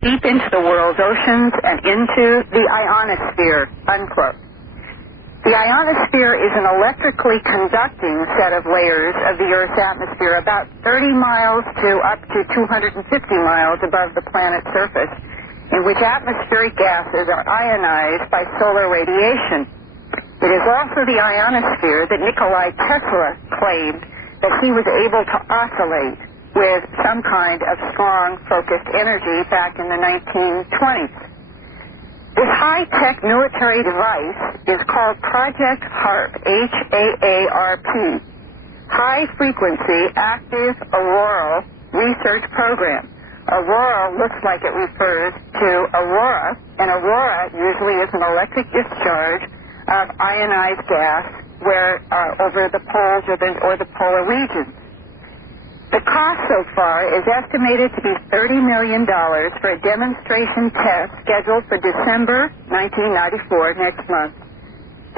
deep into the world's oceans and into the ionosphere, unquote. The ionosphere is an electrically conducting set of layers of the Earth's atmosphere about 30 miles to up to 250 miles above the planet's surface, in which atmospheric gases are ionized by solar radiation. It is also the ionosphere that Nikola Tesla claimed that he was able to oscillate with some kind of strong, focused energy back in the 1920s. This high-tech military device is called Project HAARP, H-A-A-R-P, High Frequency Active Auroral Research Program. Aurora looks like it refers to aurora, and aurora usually is an electric discharge of ionized gas where over the poles or the polar regions. The cost so far is estimated to be $30 million for a demonstration test scheduled for December 1994, next month,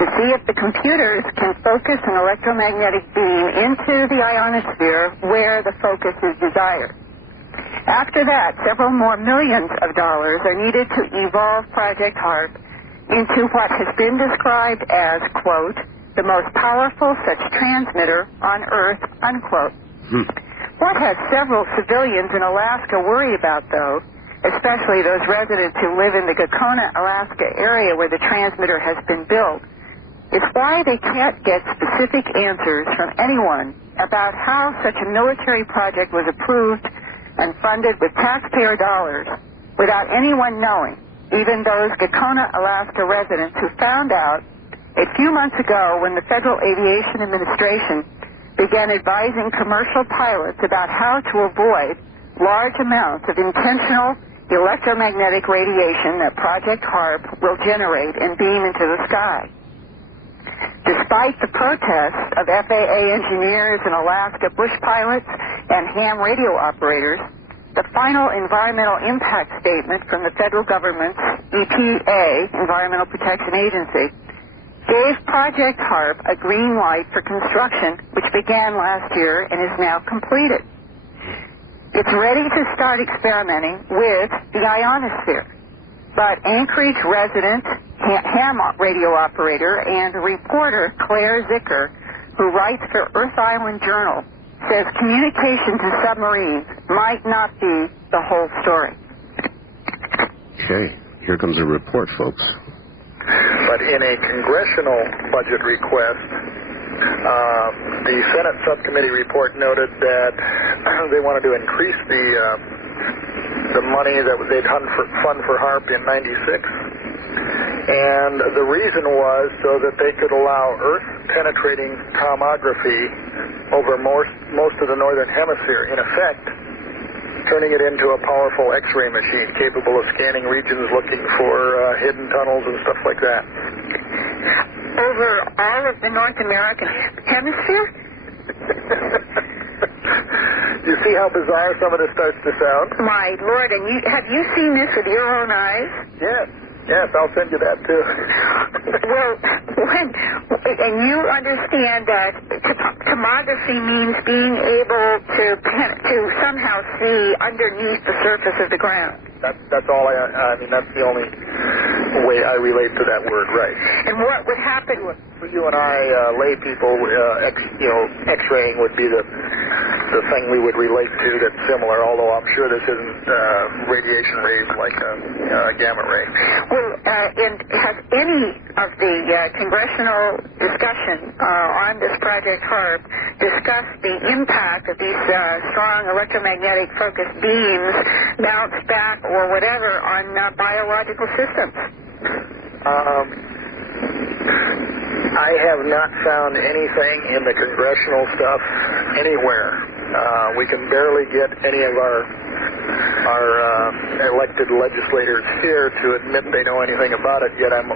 to see if the computers can focus an electromagnetic beam into the ionosphere where the focus is desired. After that, several more millions of dollars are needed to evolve Project HAARP into what has been described as, quote, the most powerful such transmitter on Earth, unquote. What has several civilians in Alaska worry about, though, especially those residents who live in the Gakona, Alaska area where the transmitter has been built, is why they can't get specific answers from anyone about how such a military project was approved and funded with taxpayer dollars without anyone knowing, even those Gakona, Alaska residents who found out a few months ago when the Federal Aviation Administration began advising commercial pilots about how to avoid large amounts of intentional electromagnetic radiation that Project HAARP will generate and beam into the sky. Despite the protests of FAA engineers and Alaska bush pilots and ham radio operators, the final environmental impact statement from the federal government's EPA, Environmental Protection Agency, gave Project HAARP a green light for construction, which began last year and is now completed. It's ready to start experimenting with the ionosphere. But Anchorage resident, ham radio operator, and reporter Claire Zicker, who writes for Earth Island Journal, says communication to submarines might not be the whole story. Okay, here comes a report, folks. But in a congressional budget request, the Senate subcommittee report noted that they wanted to increase the money that they'd fund for HAARP in '96, and the reason was so that they could allow Earth-penetrating tomography over most of the northern hemisphere. In effect, turning it into a powerful X-ray machine capable of scanning regions looking for hidden tunnels and stuff like that. Over all of the North American hemisphere? You see how bizarre some of this starts to sound? My Lord, and have you seen this with your own eyes? Yes, I'll send you that too. Well, and you understand that tomography means being able to somehow see underneath the surface of the ground. That's all I mean, that's the only way I relate to that word, right. And what would happen for you and I, lay people, X-raying would be the thing we would relate to that's similar, although I'm sure this isn't radiation rays like a gamma ray. Well, and has any of the congressional discussion on this Project HAARP discussed the impact of these strong electromagnetic focused beams, bounce back or whatever, on biological systems? I have not found anything in the congressional stuff anywhere. We can barely get any of our elected legislators here to admit they know anything about it, yet I'm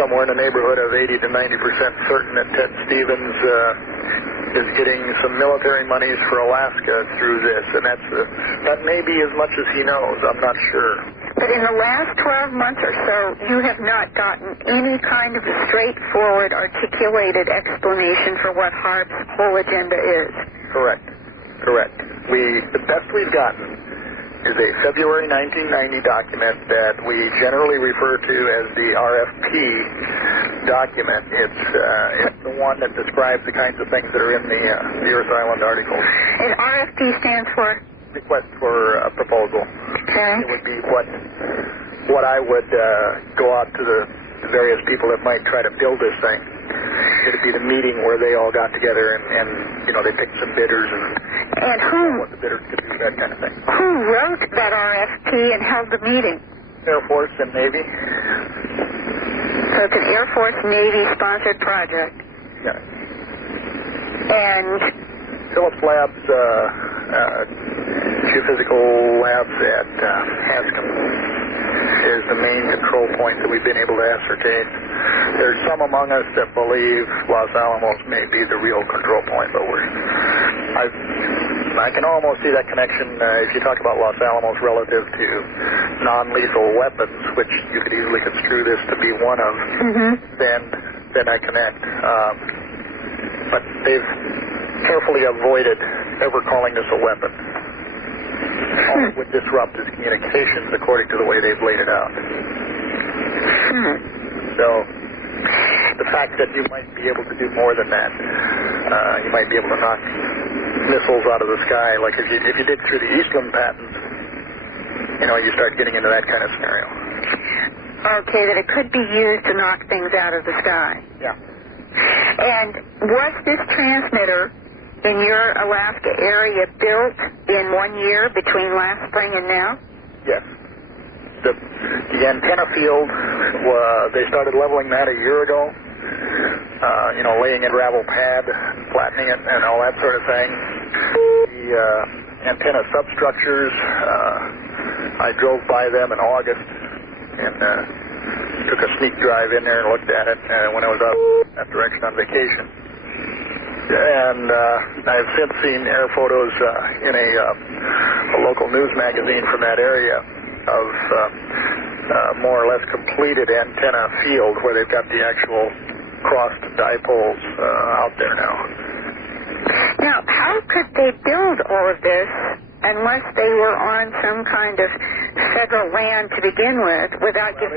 somewhere in the neighborhood of 80 to 90% certain that Ted Stevens is getting some military monies for Alaska through this, and that may be as much as he knows. I'm not sure. But in the last 12 months or so, you have not gotten any kind of a straightforward, articulated explanation for what HAARP's whole agenda is. Correct. The best we've gotten is a February 1990 document that we generally refer to as the RFP document. It's the one that describes the kinds of things that are in the Earth Island article. And RFP stands for? Request for a proposal. Okay. It would be what I would go out to the various people that might try to build this thing. It would be the meeting where they all got together and they picked some bidders and who, what the bidders could do, that kind of thing. Who wrote that RFP and held the meeting? Air Force and Navy. So it's an Air Force Navy sponsored project. Yeah. And Phillips Labs, geophysical labs at Hanscom is the main control point that we've been able to ascertain. There's some among us that believe Los Alamos may be the real control point, but I can almost see that connection if you talk about Los Alamos relative to non-lethal weapons, which you could easily construe this to be one of. Then I connect. But they've carefully avoided ever calling this a weapon. All it would disrupt his communications according to the way they've laid it out. So the fact that you might be able to do more than that, you might be able to knock missiles out of the sky, like if you dig through the Eastland patent, you start getting into that kind of scenario. Okay, that it could be used to knock things out of the sky. Yeah. And was this transmitter in your Alaska area built in 1 year between last spring and now? Yes. The antenna field, they started leveling that a year ago. Laying a gravel pad, flattening it, and all that sort of thing. The antenna substructures, I drove by them in August and took a sneak drive in there and looked at it when I was out that direction on vacation. And I've since seen air photos in a local news magazine from that area of more or less completed antenna field where they've got the actual crossed dipoles out there now. Now, how could they build all of this unless they were on some kind of federal land to begin with without Well,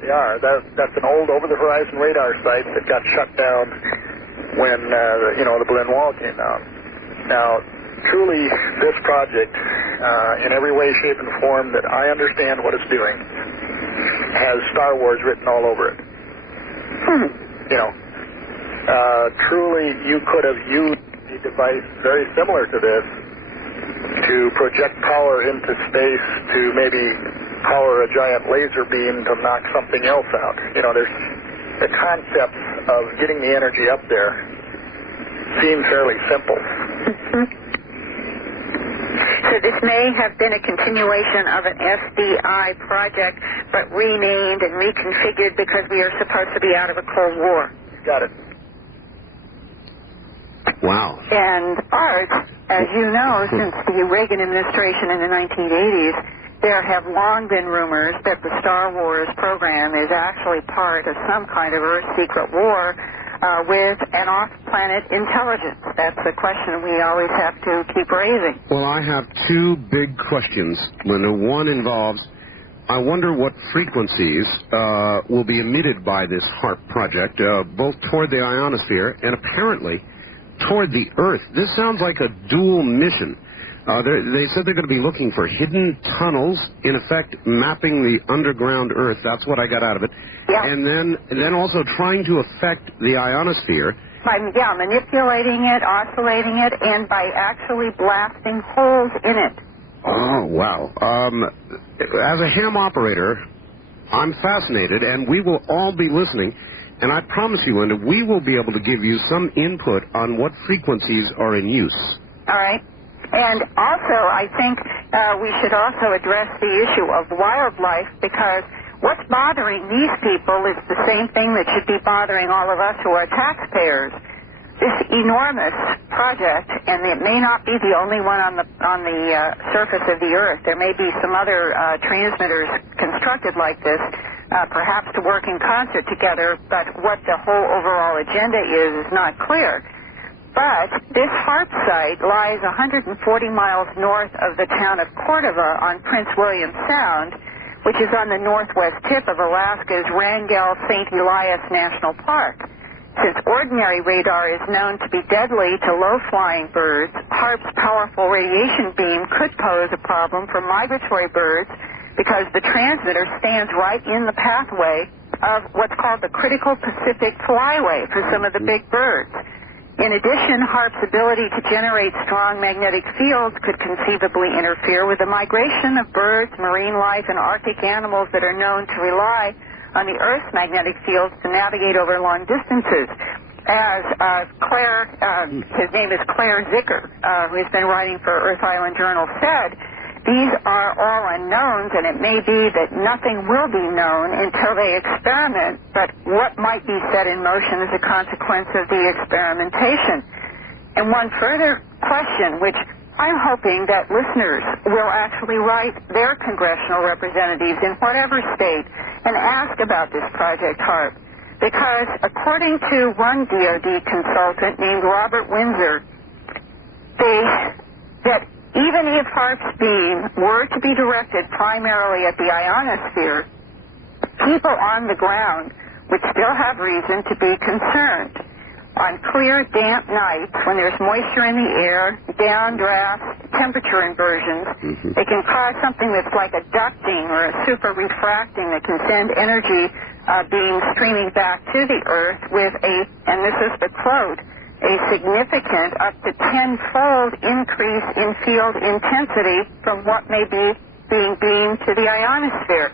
they are. That's an old over-the-horizon radar site that got shut down when the Berlin Wall came down. Now, truly, this project, in every way, shape, and form that I understand what it's doing, has Star Wars written all over it. Truly, you could have used a device very similar to this to project power into space to maybe power a giant laser beam to knock something else out. There's the concepts of getting the energy up there seem fairly simple. So this may have been a continuation of an SDI project, but renamed and reconfigured because we are supposed to be out of a Cold War. Got it. Wow. And Art, as you know, since the Reagan administration in the 1980s, there have long been rumors that the Star Wars program is actually part of some kind of Earth secret war with an off-planet intelligence. That's the question we always have to keep raising. Well, I have two big questions, Linda. One involves, I wonder what frequencies will be emitted by this HARP project, both toward the ionosphere and apparently toward the Earth. This sounds like a dual mission. They said they're going to be looking for hidden tunnels, in effect mapping the underground Earth. That's what I got out of it. Yeah. And then also trying to affect the ionosphere. By manipulating it, oscillating it, and by actually blasting holes in it. Oh, wow. As a ham operator, I'm fascinated, and we will all be listening. And I promise you, Linda, we will be able to give you some input on what frequencies are in use. All right. And also, I think we should also address the issue of wildlife, because what's bothering these people is the same thing that should be bothering all of us who are taxpayers. This enormous project, and it may not be the only one on the surface of the Earth. There may be some other transmitters constructed like this, perhaps to work in concert together, but what the whole overall agenda is not clear. But this HARP site lies 140 miles north of the town of Cordova on Prince William Sound, which is on the northwest tip of Alaska's Wrangell-St. Elias National Park. Since ordinary radar is known to be deadly to low-flying birds, HARP's powerful radiation beam could pose a problem for migratory birds because the transmitter stands right in the pathway of what's called the critical Pacific flyway for some of the big birds. In addition, HARP's ability to generate strong magnetic fields could conceivably interfere with the migration of birds, marine life, and Arctic animals that are known to rely on the Earth's magnetic fields to navigate over long distances. As Claire, his name is Claire Zicker, who has been writing for Earth Island Journal, said, these are all unknowns, and it may be that nothing will be known until they experiment, but what might be set in motion as a consequence of the experimentation. And one further question, which I'm hoping that listeners will actually write their congressional representatives in whatever state and ask about this Project HARP. Because according to one DoD consultant named Robert Windsor, that even if HARP's beam were to be directed primarily at the ionosphere, people on the ground would still have reason to be concerned. On clear, damp nights, when there's moisture in the air, downdrafts, temperature inversions, it can cause something that's like a ducting or a super refracting that can send energy beams streaming back to the Earth with a, and this is the quote, a significant up to 10-fold increase in field intensity from what may be being beamed to the ionosphere.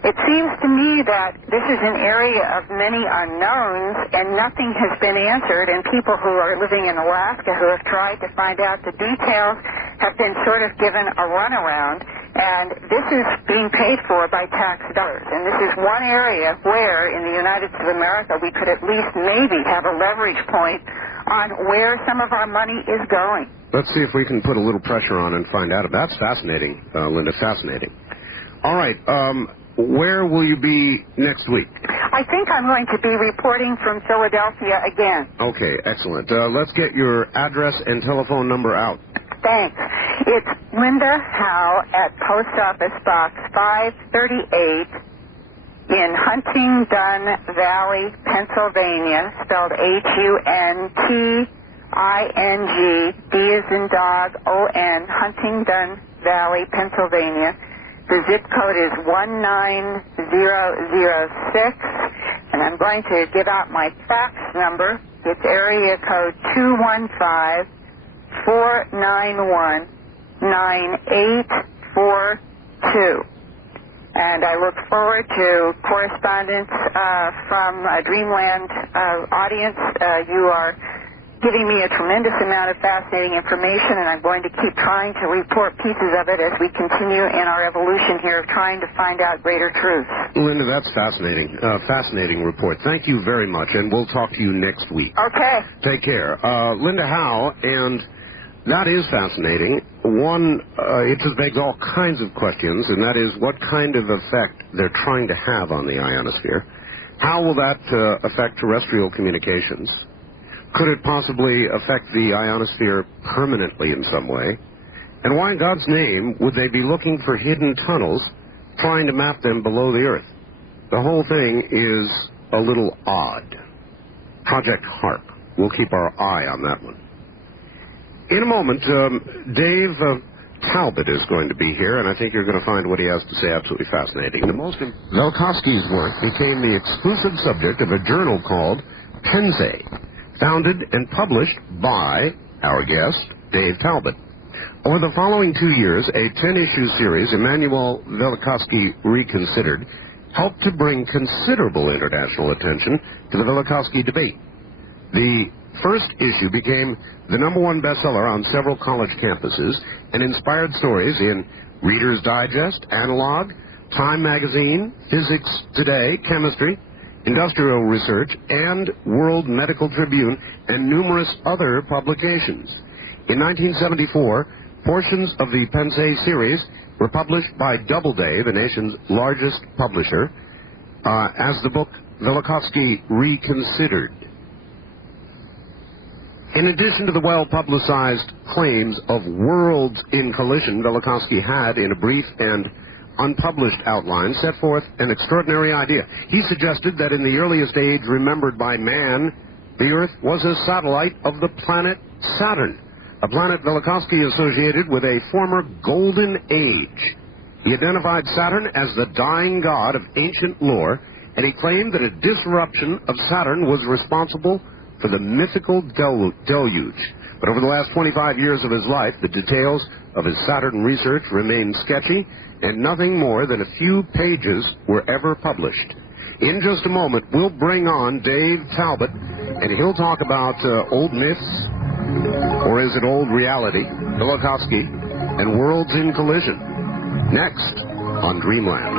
It seems to me that this is an area of many unknowns and nothing has been answered, and people who are living in Alaska who have tried to find out the details have been sort of given a runaround, and this is being paid for by tax dollars. And this is one area where in the United States of America we could at least maybe have a leverage point on where some of our money is going. Let's see if we can put a little pressure on and find out. That's fascinating, Linda, fascinating. All right, where will you be next week? I think I'm going to be reporting from Philadelphia again. Okay, excellent. Let's get your address and telephone number out. Thanks. It's Linda Howe at Post Office Box 538 in Huntingdon Valley, Pennsylvania, spelled Hunting, D as in dog, O-N, Huntingdon Valley, Pennsylvania. The zip code is 19006, and I'm going to give out my fax number. It's area code 215-491-9842. And I look forward to correspondence from a Dreamland audience. You are giving me a tremendous amount of fascinating information, and I'm going to keep trying to report pieces of it as we continue in our evolution here of trying to find out greater truths. Linda, that's fascinating. Fascinating report. Thank you very much, and we'll talk to you next week. Okay. Take care. Linda Howe, and that is fascinating. One, it just begs all kinds of questions, and that is what kind of effect they're trying to have on the ionosphere. How will that affect terrestrial communications? Could it possibly affect the ionosphere permanently in some way? And why in God's name would they be looking for hidden tunnels, trying to map them below the Earth? The whole thing is a little odd. Project HARP. We'll keep our eye on that one. In a moment, Dave Talbot is going to be here, and I think you're going to find what he has to say absolutely fascinating. Velikovsky's work became the exclusive subject of a journal called Pensée, founded and published by our guest, Dave Talbot. Over the following 2 years, a 10-issue series, Emmanuel Velikovsky Reconsidered, helped to bring considerable international attention to the Velikovsky debate. The first issue became the #1 bestseller on several college campuses and inspired stories in Reader's Digest, Analog, Time Magazine, Physics Today, Chemistry, Industrial Research, and World Medical Tribune, and numerous other publications. In 1974, portions of the Pensée series were published by Doubleday, the nation's largest publisher, as the book Velikovsky Reconsidered. In addition to the well-publicized claims of worlds in collision, Velikovsky had, in a brief and unpublished outline, set forth an extraordinary idea. He suggested that in the earliest age remembered by man, the Earth was a satellite of the planet Saturn, a planet Velikovsky associated with a former golden age. He identified Saturn as the dying god of ancient lore, and he claimed that a disruption of Saturn was responsible for the mythical deluge. But over the last 25 years of his life, the details of his Saturn research remained sketchy, and nothing more than a few pages were ever published. In just a moment, we'll bring on Dave Talbot, and he'll talk about old myths, or is it old reality, Velikovsky, and worlds in collision. Next on Dreamland.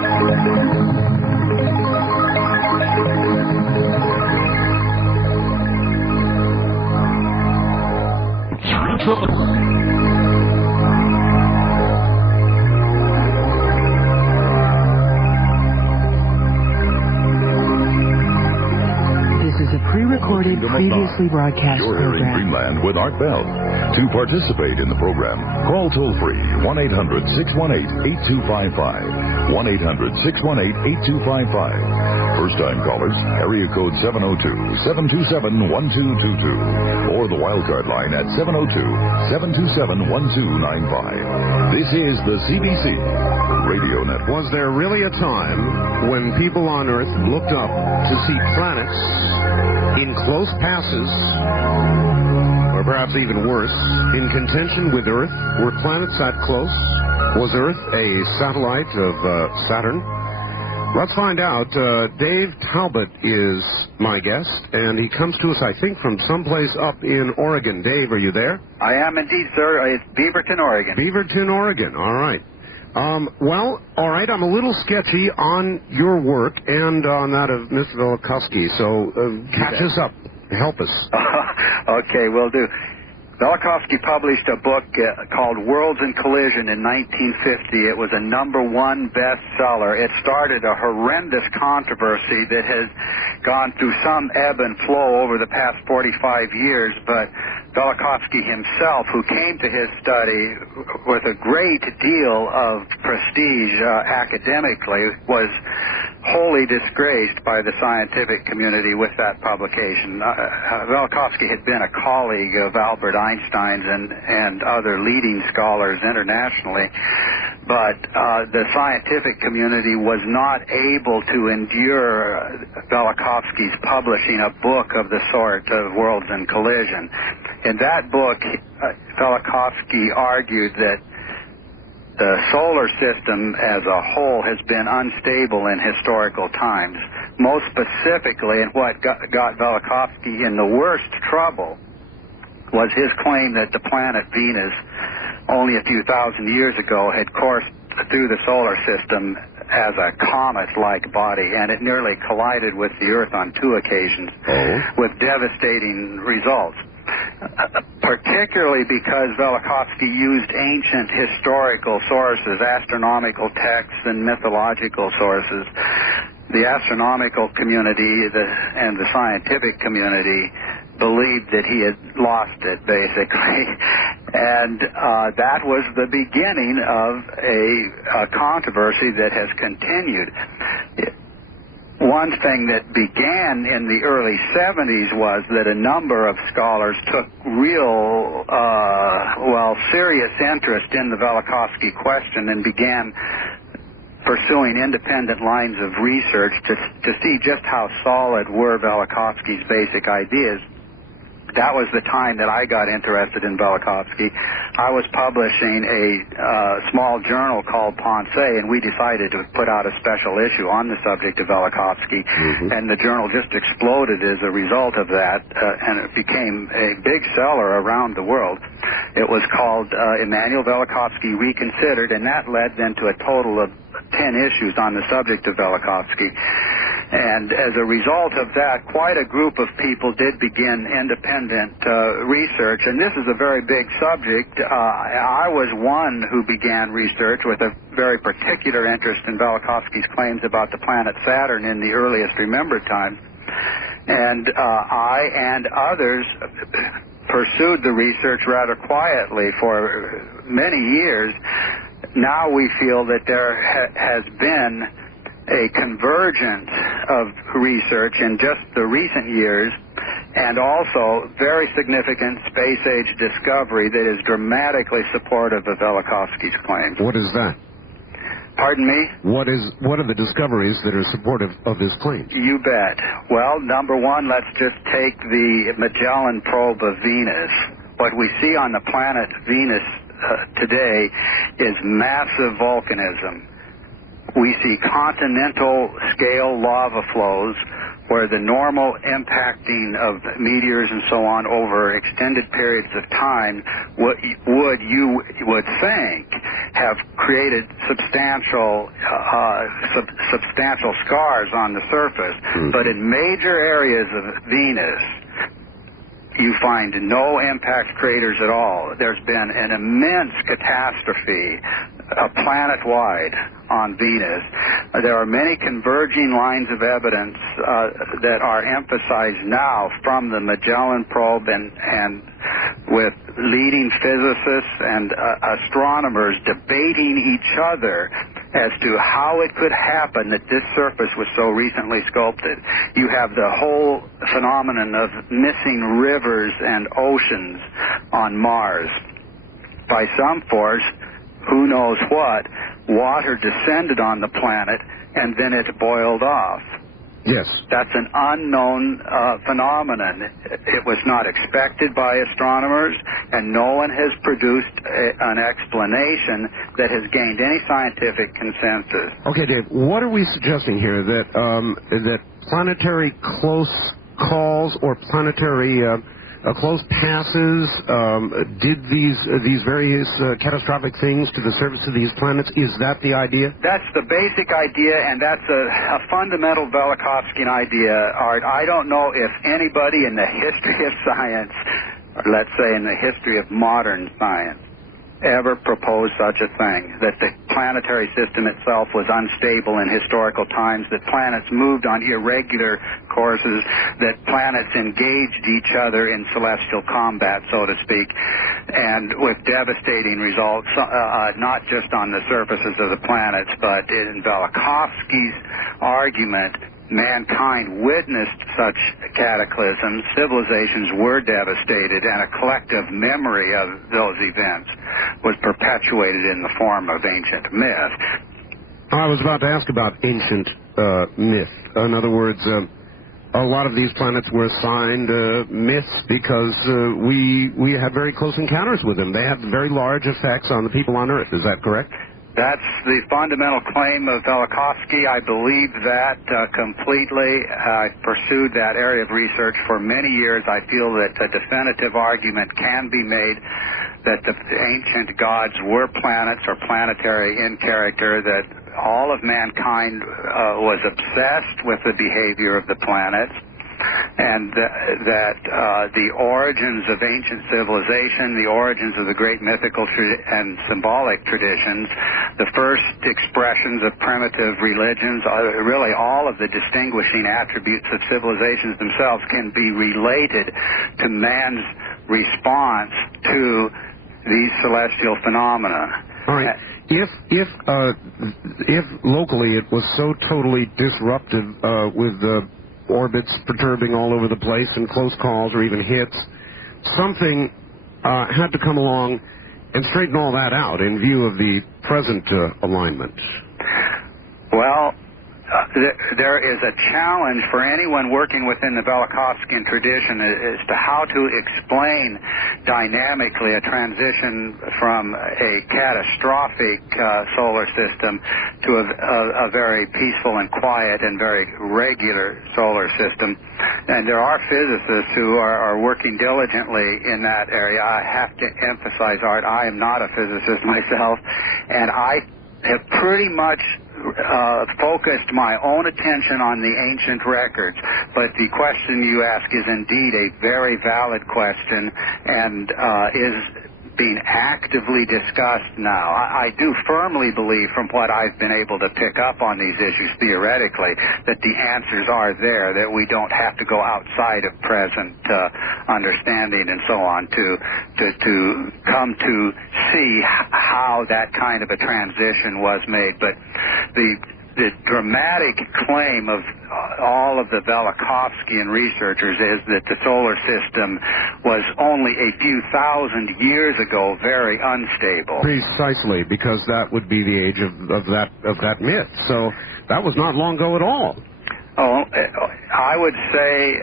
Pre-recorded, previously broadcast You're hearing program. Dreamland with Art Bell. To participate in the program, call toll-free 1-800-618-8255. 1-800-618-8255. First-time callers, area code 702-727-1222. Or the wildcard line at 702-727-1295. This is the CBC Radio Network. Was there really a time when people on Earth looked up to see planets in close passes, or perhaps even worse, in contention with Earth? Were planets that close? Was Earth a satellite of Saturn? Let's find out. Dave Talbot is my guest, and he comes to us, I think, from someplace up in Oregon. Dave, are you there? I am indeed, sir. It's Beaverton, Oregon. Beaverton, Oregon. All right. Well, all right, I'm a little sketchy on your work and on that of Mr. Velikovsky, so catch us up. Help us. Okay, will do. Velikovsky published a book called Worlds in Collision in 1950. It was a #1 bestseller. It started a horrendous controversy that has gone through some ebb and flow over the past 45 years, but Velikovsky himself, who came to his study with a great deal of prestige academically, was wholly disgraced by the scientific community with that publication. Velikovsky had been a colleague of Albert Einstein's and other leading scholars internationally, but the scientific community was not able to endure Velikovsky's publishing a book of the sort of Worlds in Collision. In that book, Velikovsky argued that the solar system as a whole has been unstable in historical times. Most specifically, and what got Velikovsky in the worst trouble was his claim that the planet Venus, only a few thousand years ago, had coursed through the solar system as a comet-like body, and it nearly collided with the Earth on 2 occasions with devastating results. Particularly because Velikovsky used ancient historical sources, astronomical texts and mythological sources. The astronomical community and the scientific community believed that he had lost it, basically. And that was the beginning of a controversy that has continued. One thing that began in the early 70s was that a number of scholars took real, serious interest in the Velikovsky question and began pursuing independent lines of research to see just how solid were Velikovsky's basic ideas. That was the time that I got interested in Velikovsky. I was publishing a small journal called Pensée, and we decided to put out a special issue on the subject of Velikovsky, and the journal just exploded as a result of that, and it became a big seller around the world. It was called Immanuel Velikovsky Reconsidered, and that led then to a total of 10 issues on the subject of Velikovsky. And as a result of that, quite a group of people did begin independent research, and this is a very big subject. I was one who began research with a very particular interest in Velikovsky's claims about the planet Saturn in the earliest remembered times. And I and others pursued the research rather quietly for many years. Now we feel that there has been a convergence of research in just the recent years, and also very significant space-age discovery that is dramatically supportive of Velikovsky's claims. What is that? Pardon me? What are the discoveries that are supportive of his claims? You bet. Well, number one, let's just take the Magellan probe of Venus. What we see on the planet Venus today is massive volcanism. We see continental scale lava flows where the normal impacting of meteors and so on over extended periods of time you would think have created substantial scars on the surface. But in major areas of Venus, you find no impact craters at all. There's been an immense catastrophe planet-wide on Venus. There are many converging lines of evidence that are emphasized now from the Magellan probe and with leading physicists and astronomers debating each other as to how it could happen that this surface was so recently sculpted. You have the whole phenomenon of missing rivers and oceans on Mars. By some force, who knows what, water descended on the planet and then it boiled off. Yes. That's an unknown phenomenon. It was not expected by astronomers, and no one has produced an explanation that has gained any scientific consensus. Okay, Dave, what are we suggesting here? That planetary close calls or planetary close passes did these various catastrophic things to the surface of these planets? Is that the idea? That's the basic idea, and that's a fundamental Velikovskyan idea, Art. I don't know if anybody in the history of science, or let's say in the history of modern science, ever proposed such a thing, that the planetary system itself was unstable in historical times, that planets moved on irregular courses, that planets engaged each other in celestial combat, so to speak, and with devastating results, not just on the surfaces of the planets, but in Velikovsky's argument, mankind witnessed such cataclysms, civilizations were devastated, and a collective memory of those events was perpetuated in the form of ancient myth. I was about to ask about ancient myth. In other words, a lot of these planets were assigned myths because we had very close encounters with them. They had very large effects on the people on Earth. Is that correct? That's the fundamental claim of Velikovsky. I believe that completely. I've pursued that area of research for many years. I feel that a definitive argument can be made that the ancient gods were planets or planetary in character, that all of mankind was obsessed with the behavior of the planets, and that the origins of ancient civilization, the origins of the great mythical and symbolic traditions, the first expressions of primitive religions, really all of the distinguishing attributes of civilizations themselves can be related to man's response to these celestial phenomena. All right. If locally it was so totally disruptive with the orbits perturbing all over the place and close calls or even hits, something had to come along and straighten all that out in view of the present alignment. Well, there is a challenge for anyone working within the Velikovskyan tradition as to how to explain dynamically a transition from a catastrophic solar system to a very peaceful and quiet and very regular solar system. And there are physicists who are working diligently in that area. I have to emphasize, Art, I am not a physicist myself, and I have pretty much focused my own attention on the ancient records, but the question you ask is indeed a very valid question and is being actively discussed now. I do firmly believe, from what I've been able to pick up on these issues theoretically, that the answers are there, that we don't have to go outside of present understanding and so on to come to see how that kind of a transition was made. But the dramatic claim of all of the Velikovsky and researchers is that the solar system was only a few thousand years ago very unstable. Precisely, because that would be the age of that myth. So that was not long ago at all. Oh, I would say,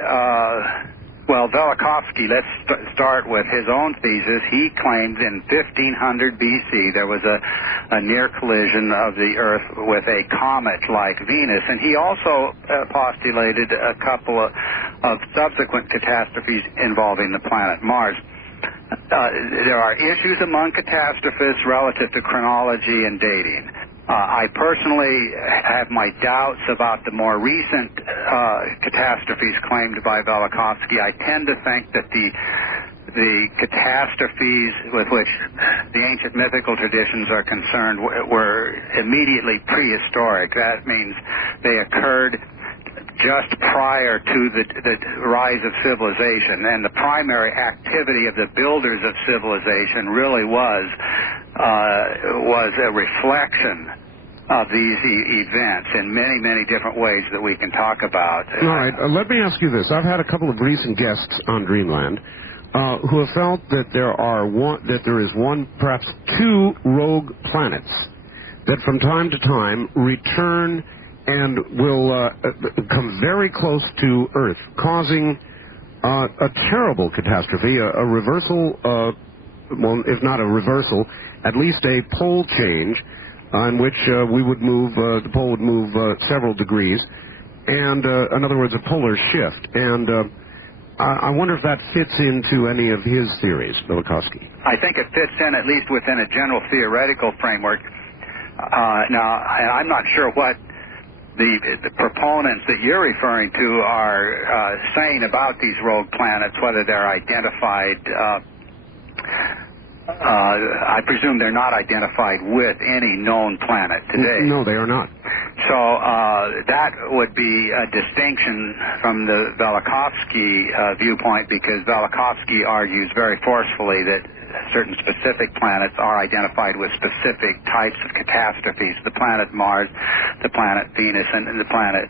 well, Velikovsky, let's start with his own thesis. He claimed in 1500 BC there was a near collision of the Earth with a comet like Venus, and he also postulated a couple of subsequent catastrophes involving the planet Mars. There are issues among catastrophists relative to chronology and dating. I personally have my doubts about the more recent catastrophes claimed by Velikovsky. I tend to think that the catastrophes with which the ancient mythical traditions are concerned were immediately prehistoric. That means they occurred just prior to the rise of civilization, and the primary activity of the builders of civilization really was a reflection of these events in many, many different ways that we can talk about. All right, let me ask you this. I've had a couple of recent guests on Dreamland who have felt that there is one, perhaps two rogue planets that from time to time return and will come very close to Earth, causing a terrible catastrophe, a reversal, well, if not a reversal, at least a pole change in which we would move, the pole would move several degrees, and in other words, a polar shift. And I wonder if that fits into any of his theories, Velikovsky. I think it fits in at least within a general theoretical framework. Now, I'm not sure what the proponents that you're referring to are saying about these rogue planets, whether they're identified. I presume they're not identified with any known planet today. No, they are not. So that would be a distinction from the Velikovsky viewpoint, because Velikovsky argues very forcefully that certain specific planets are identified with specific types of catastrophes. The planet Mars, the planet Venus, and the planet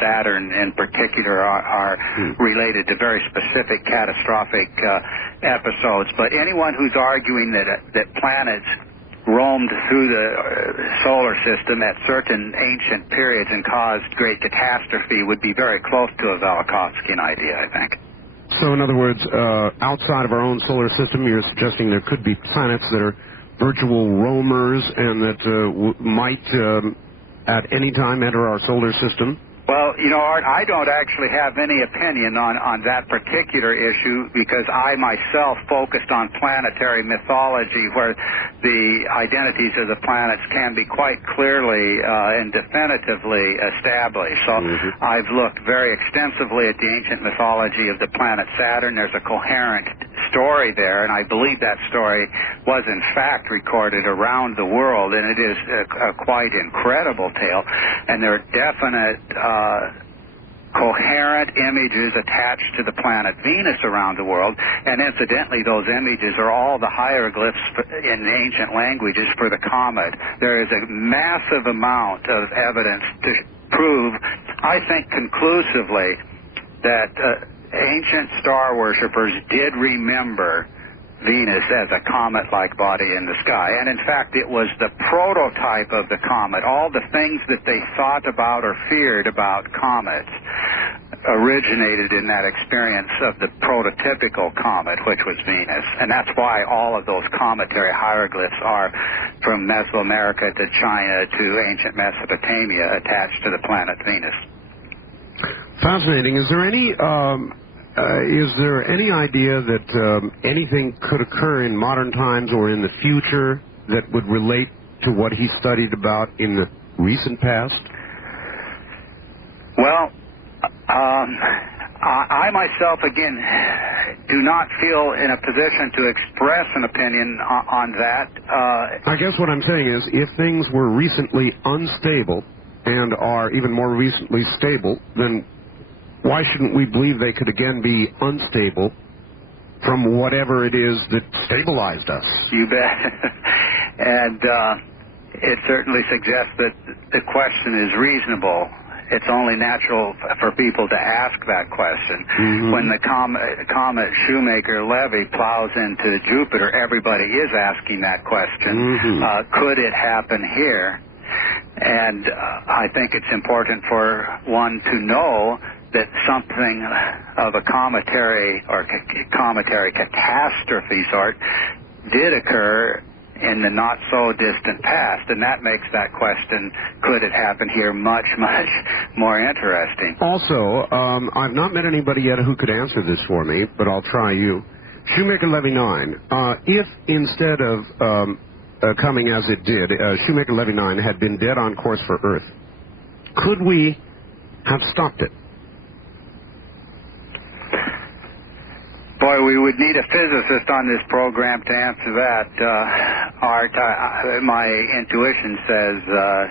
Saturn in particular are related to very specific catastrophic episodes. But anyone who's arguing that planets roamed through the solar system at certain ancient periods and caused great catastrophe would be very close to a Velikovskyan idea, I think. So, in other words, outside of our own solar system, you're suggesting there could be planets that are virtual roamers and that might at any time enter our solar system? Well, you know, Art, I don't actually have any opinion on that particular issue, because I myself focused on planetary mythology, where the identities of the planets can be quite clearly and definitively established. So I've looked very extensively at the ancient mythology of the planet Saturn. There's a coherent story there, and I believe that story was in fact recorded around the world, and it is a quite incredible tale, and there are definite coherent images attached to the planet Venus around the world, and incidentally those images are all the hieroglyphs in ancient languages for the comet. There is a massive amount of evidence to prove, I think conclusively, that ancient star worshippers did remember Venus as a comet-like body in the sky. And in fact, it was the prototype of the comet. All the things that they thought about or feared about comets originated in that experience of the prototypical comet, which was Venus. And that's why all of those cometary hieroglyphs are from Mesoamerica to China to ancient Mesopotamia attached to the planet Venus. Fascinating. Is there any idea that anything could occur in modern times or in the future that would relate to what he studied about in the recent past? Well, I myself, again, do not feel in a position to express an opinion on that. I guess what I'm saying is, if things were recently unstable and are even more recently stable, then why shouldn't we believe they could again be unstable from whatever it is that stabilized us? You bet. And it certainly suggests that the question is reasonable. It's only natural for people to ask that question. Mm-hmm. When the comet Shoemaker-Levy plows into Jupiter, everybody is asking that question. Mm-hmm. Could it happen here? And I think it's important for one to know that something of a cometary catastrophe sort did occur in the not-so-distant past, and that makes that question, could it happen here, much, much more interesting. Also, I've not met anybody yet who could answer this for me, but I'll try you. Shoemaker-Levy 9, if instead of coming as it did, Shoemaker-Levy 9 had been dead on course for Earth, could we have stopped it? Boy, we would need a physicist on this program to answer that. Art, my intuition says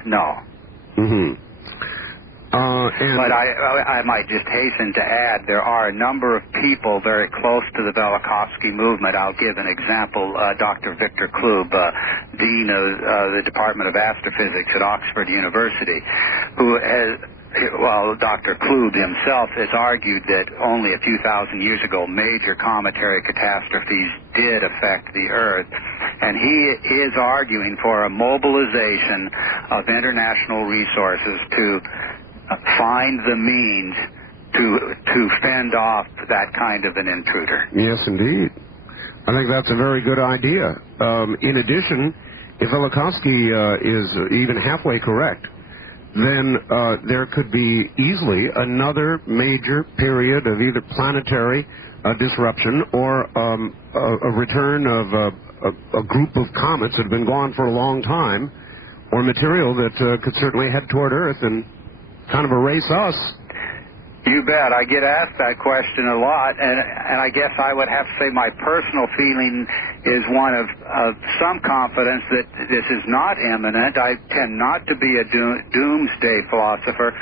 no. Mm-hmm. But I might just hasten to add, there are a number of people very close to the Velikovsky movement. I'll give an example. Dr. Victor Klub, Dean of the Department of Astrophysics at Oxford University, who has... Well, Dr. Klub himself has argued that only a few thousand years ago major cometary catastrophes did affect the Earth, and he is arguing for a mobilization of international resources to find the means to fend off that kind of an intruder. Yes, indeed. I think that's a very good idea. In addition, if Velikovsky is even halfway correct, then there could be easily another major period of either planetary disruption or a return of a group of comets that have been gone for a long time, or material that could certainly head toward Earth and kind of erase us. You bet. I get asked that question a lot, and I guess I would have to say my personal feeling is one of some confidence that this is not imminent. I tend not to be a doomsday philosopher,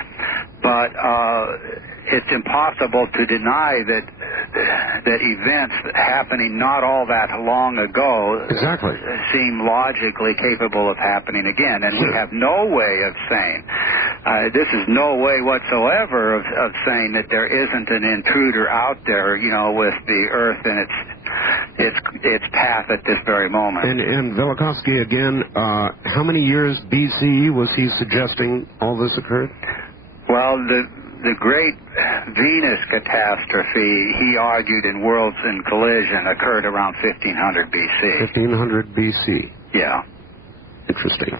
but it's impossible to deny that events happening not all that long ago seem logically capable of happening again, and we have no way of saying. This is no way whatsoever of saying that there isn't an intruder out there, with the Earth in its path at this very moment. And Velikovsky again, how many years BC was he suggesting all this occurred? Well, the great Venus catastrophe, he argued in Worlds in Collision, occurred around 1500 BC. 1500 BC. Yeah. Interesting.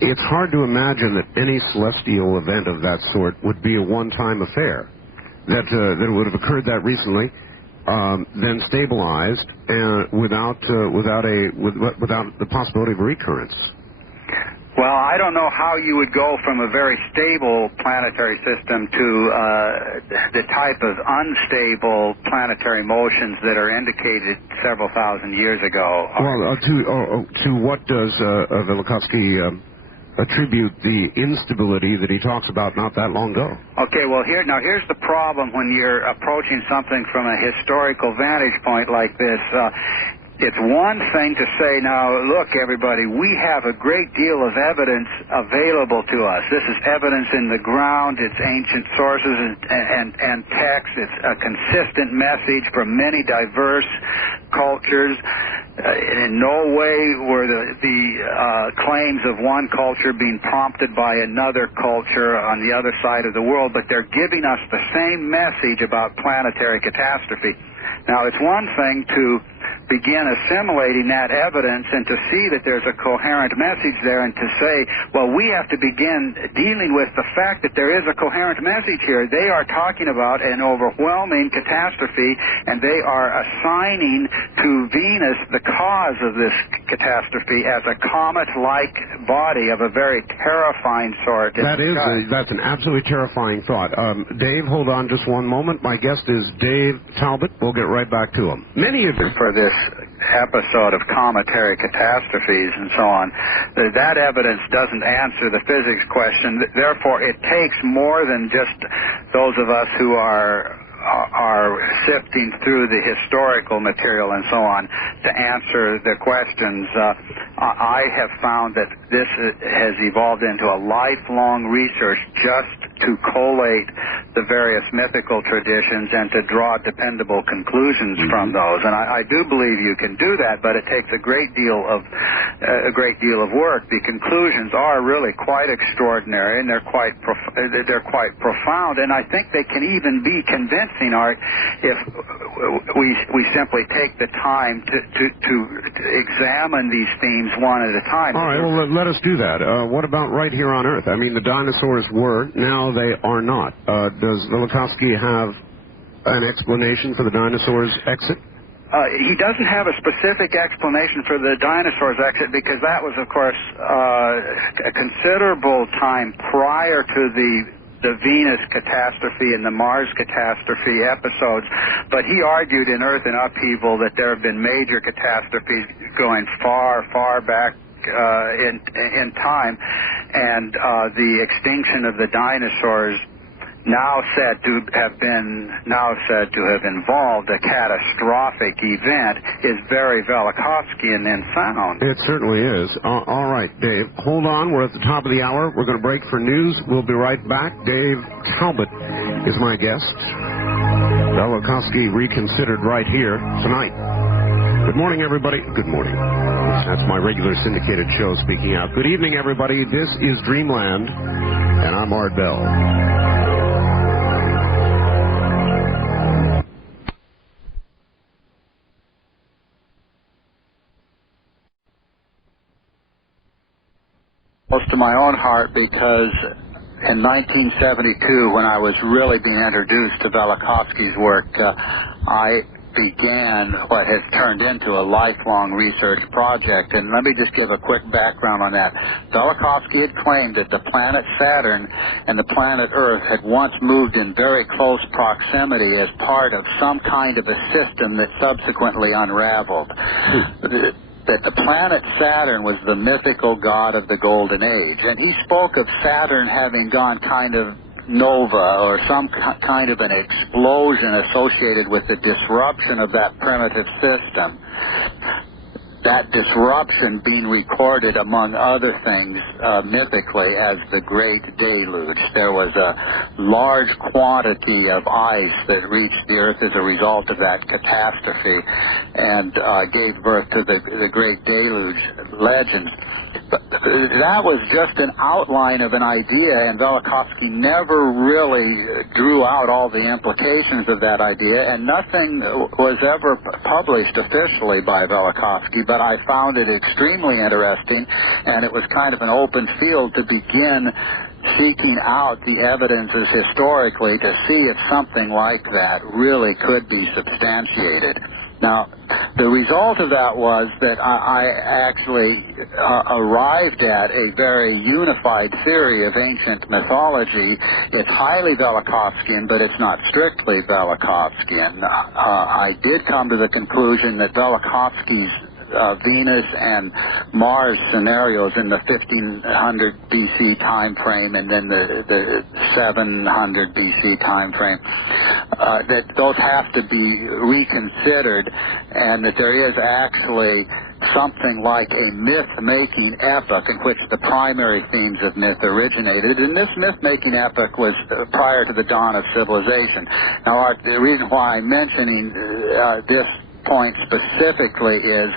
It's hard to imagine that any celestial event of that sort would be a one-time affair. That would have occurred that recently, then stabilized, without the possibility of recurrence. Well, I don't know how you would go from a very stable planetary system to the type of unstable planetary motions that are indicated several thousand years ago. Well, to what does Velikovsky attribute the instability that he talks about not that long ago? Okay, well, here's the problem when you're approaching something from a historical vantage point like this. It's one thing to say, now, look, everybody, we have a great deal of evidence available to us. This is evidence in the ground. It's ancient sources and texts. It's a consistent message from many diverse cultures. In no way were the claims of one culture being prompted by another culture on the other side of the world, but they're giving us the same message about planetary catastrophe. Now, it's one thing to begin assimilating that evidence and to see that there's a coherent message there and to say, well, we have to begin dealing with the fact that there is a coherent message here. They are talking about an overwhelming catastrophe, and they are assigning to Venus the cause of this catastrophe as a comet-like body of a very terrifying sort. That's an absolutely terrifying thought. Dave, hold on just one moment. My guest is Dave Talbot. We'll get right back to him. Many of you for this episode of cometary catastrophes and so on, that evidence doesn't answer the physics question. Therefore, it takes more than just those of us who are sifting through the historical material and so on to answer the questions. I have found that this has evolved into a lifelong research just to collate the various mythical traditions and to draw dependable conclusions from those. And I do believe you can do that, but it takes a great deal of work. The conclusions are really quite extraordinary, and they're quite profound, and I think they can even be convincing, Art, if we simply take the time to examine these themes one at a time. All right, well, let us do that. What about right here on Earth? I mean, the dinosaurs were, now they are not. Does Velikovsky have an explanation for the dinosaurs' exit? He doesn't have a specific explanation for the dinosaurs' exit because that was, of course, a considerable time prior to the Venus catastrophe and the Mars catastrophe episodes, but he argued in Earth in Upheaval that there have been major catastrophes going far, far back in time, and the extinction of the dinosaurs now said to have involved a catastrophic event is very Velikovskyan in sound. It certainly is. All right, Dave, hold on. We're at the top of the hour. We're going to break for news. We'll be right back. Dave Talbot is my guest. Velikovsky reconsidered right here tonight. Good morning, everybody. Good morning. That's my regular syndicated show speaking out. Good evening, everybody. This is Dreamland, and I'm Art Bell. Close to my own heart because in 1972, when I was really being introduced to Velikovsky's work, I began what has turned into a lifelong research project. And let me just give a quick background on that. Velikovsky had claimed that the planet Saturn and the planet Earth had once moved in very close proximity as part of some kind of a system that subsequently unraveled. That the planet Saturn was the mythical god of the Golden Age. And he spoke of Saturn having gone kind of nova or some kind of an explosion associated with the disruption of that primitive system. That disruption being recorded, among other things, mythically as the Great Deluge. There was a large quantity of ice that reached the Earth as a result of that catastrophe and gave birth to the Great Deluge legend. But that was just an outline of an idea, and Velikovsky never really drew out all the implications of that idea, and nothing was ever published officially by Velikovsky, but I found it extremely interesting, and it was kind of an open field to begin seeking out the evidences historically to see if something like that really could be substantiated. Now, the result of that was that I actually arrived at a very unified theory of ancient mythology. It's highly Velikovskyan, but it's not strictly Velikovskyan. I did come to the conclusion that Velikovsky's Venus and Mars scenarios in the 1500 BC time frame and then the 700 BC time frame, that those have to be reconsidered, and that there is actually something like a myth-making epoch in which the primary themes of myth originated, and this myth-making epoch was prior to the dawn of civilization. Now, the reason why I'm mentioning this point specifically is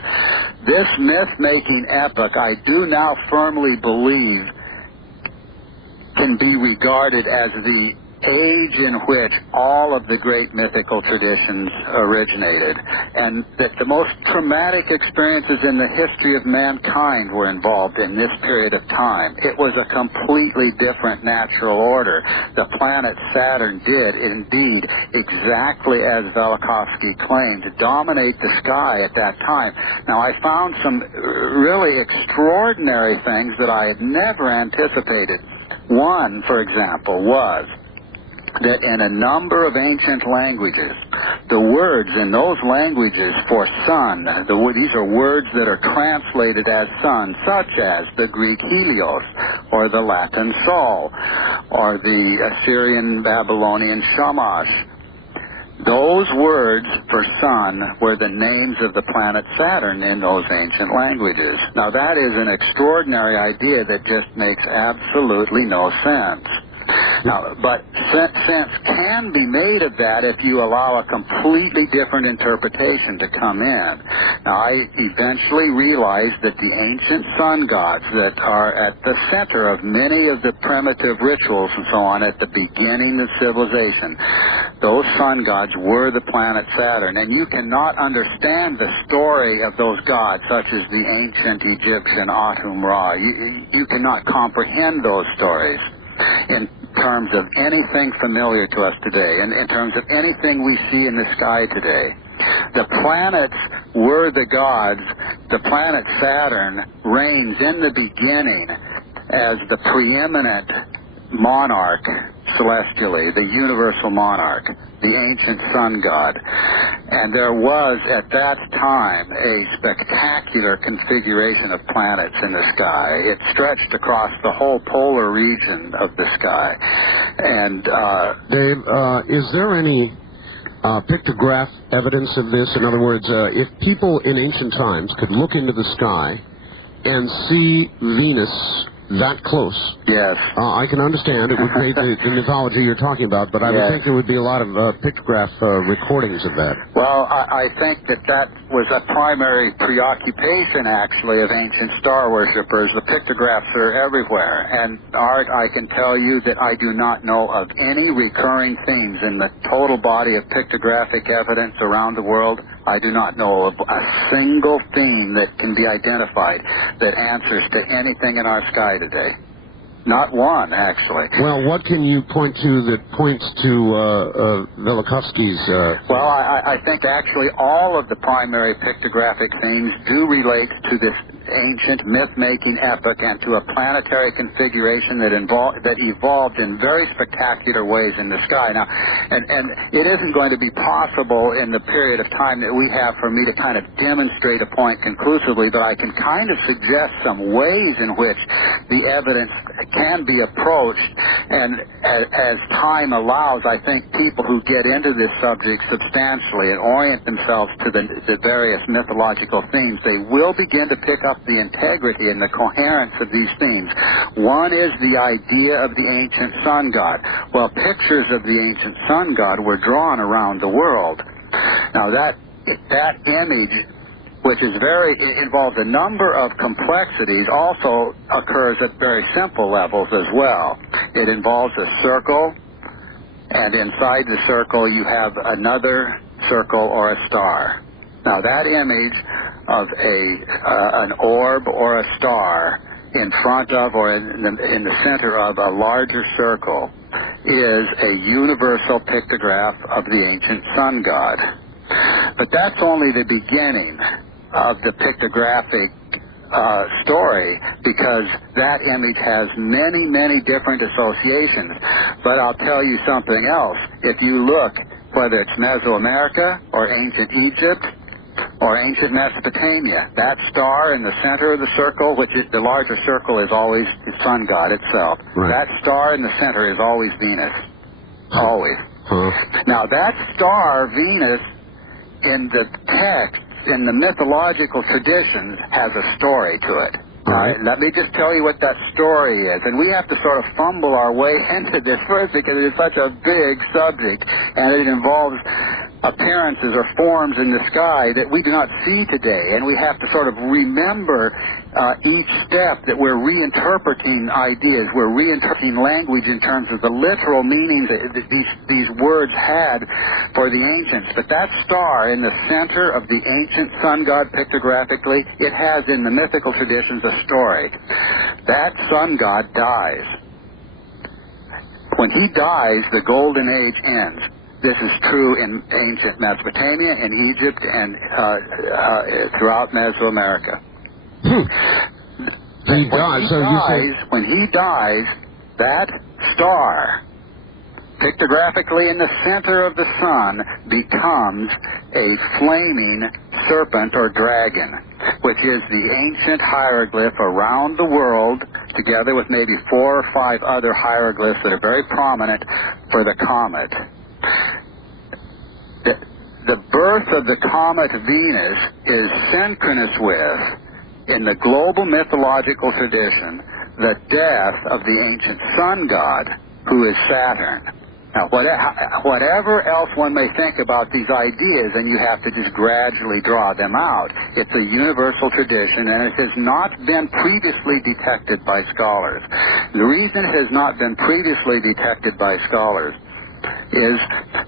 this myth-making epoch, I do now firmly believe, can be regarded as the age in which all of the great mythical traditions originated, and that the most traumatic experiences in the history of mankind were involved in this period of time. It was a completely different natural order. The planet Saturn did, indeed, exactly as Velikovsky claimed, dominate the sky at that time. Now, I found some really extraordinary things that I had never anticipated. One, for example, was that in a number of ancient languages, the words in those languages for sun, these are words that are translated as sun, such as the Greek helios, or the Latin sol, or the Assyrian Babylonian shamash. Those words for sun were the names of the planet Saturn in those ancient languages. Now that is an extraordinary idea that just makes absolutely no sense. Now, but sense can be made of that if you allow a completely different interpretation to come in. Now, I eventually realized that the ancient sun gods that are at the center of many of the primitive rituals and so on at the beginning of civilization, those sun gods were the planet Saturn. And you cannot understand the story of those gods, such as the ancient Egyptian Atum Ra. You cannot comprehend those stories in terms of anything familiar to us today, and in terms of anything we see in the sky today. The planets were the gods. The planet Saturn reigns in the beginning as the preeminent monarch celestially, the universal monarch, the ancient sun god. And there was, at that time, a spectacular configuration of planets in the sky. It stretched across the whole polar region of the sky. And, Dave, is there any pictograph evidence of this? In other words, if people in ancient times could look into the sky and see Venus that close. Yes. I can understand it would make the mythology you're talking about, but I would think there would be a lot of pictograph recordings of that. Well, I think that was a primary preoccupation, actually, of ancient star worshippers. The pictographs are everywhere. And, Art, I can tell you that I do not know of any recurring themes in the total body of pictographic evidence around the world. I do not know of a single theme that can be identified that answers to anything in our sky today. Not one, actually. Well, what can you point to that points to Velikovsky's... Well, I think actually all of the primary pictographic themes do relate to this ancient myth-making epoch and to a planetary configuration that evolved in very spectacular ways in the sky. Now, and it isn't going to be possible in the period of time that we have for me to kind of demonstrate a point conclusively, but I can kind of suggest some ways in which the evidence can be approached, and as time allows, I think people who get into this subject substantially and orient themselves to the various mythological themes, they will begin to pick up the integrity and the coherence of these themes. One is the idea of the ancient sun god. Well, pictures of the ancient sun god were drawn around the world. Now that image, which is involves a number of complexities, also occurs at very simple levels as well. It involves a circle, and inside the circle you have another circle or a star. Now that image of an orb or a star in front of or in the center of a larger circle is a universal pictograph of the ancient sun god. But that's only the beginning of the pictographic story, because that image has many, many different associations. But I'll tell you something else. If you look, whether it's Mesoamerica or ancient Egypt or ancient Mesopotamia, that star in the center of the circle, which is the larger circle, is always the sun god itself. Right. That star in the center is always Venus. Always. Now, that star, Venus, in the text, in the mythological traditions, has a story to it. Right. Let me just tell you what that story is. And we have to sort of fumble our way into this first because it is such a big subject, and it involves appearances or forms in the sky that we do not see today, and we have to sort of remember each step that we're reinterpreting ideas, we're reinterpreting language in terms of the literal meanings that these words had for the ancients. But that star in the center of the ancient sun god pictographically, it has in the mythical traditions a story. That sun god dies. When he dies, the golden age ends. This is true in ancient Mesopotamia, in Egypt, and throughout Mesoamerica. When he dies, that star, pictographically in the center of the sun, becomes a flaming serpent or dragon, which is the ancient hieroglyph around the world, together with maybe 4 or 5 other hieroglyphs that are very prominent for the comet. The birth of the comet Venus is synchronous with, in the global mythological tradition, the death of the ancient sun god, who is Saturn. Now, whatever else one may think about these ideas, and you have to just gradually draw them out, it's a universal tradition, and it has not been previously detected by scholars. The reason it has not been previously detected by scholars is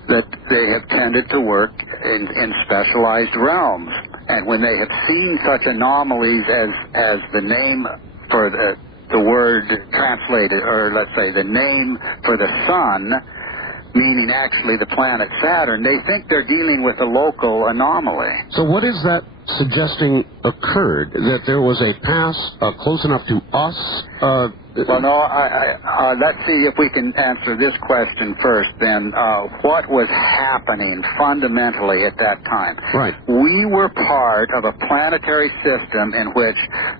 that they have tended to work in specialized realms. And when they have seen such anomalies as the name for the word translated, or let's say the name for the sun, meaning actually the planet Saturn, they think they're dealing with a local anomaly. So what is that suggesting occurred? That there was a pass close enough to us? Well, no, let's see if we can answer this question first, then. What was happening fundamentally at that time? Right. We were part of a planetary system in which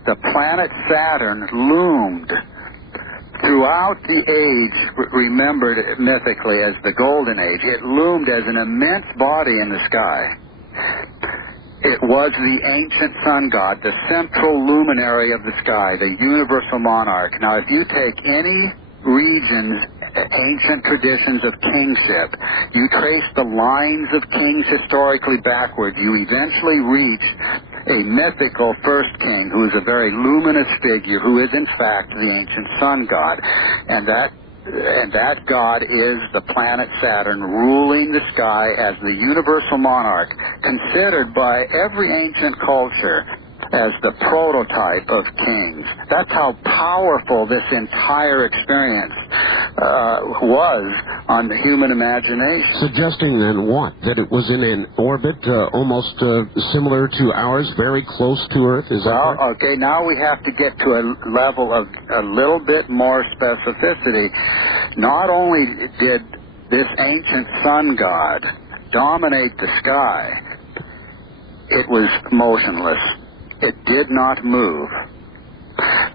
the planet Saturn loomed throughout the age, remembered mythically as the Golden Age. It loomed as an immense body in the sky. It was the ancient sun god, the central luminary of the sky, the universal monarch. Now, if you take any region's ancient traditions of kingship, you trace the lines of kings historically backward, you eventually reach a mythical first king who is a very luminous figure, who is in fact the ancient sun god. And that god is the planet Saturn, ruling the sky as the universal monarch, considered by every ancient culture as the prototype of kings. That's how powerful this entire experience was on the human imagination. Suggesting then what? That it was in an orbit almost similar to ours, very close to Earth? Is that right? Okay, now we have to get to a level of a little bit more specificity. Not only did this ancient sun god dominate the sky, it was motionless. It did not move.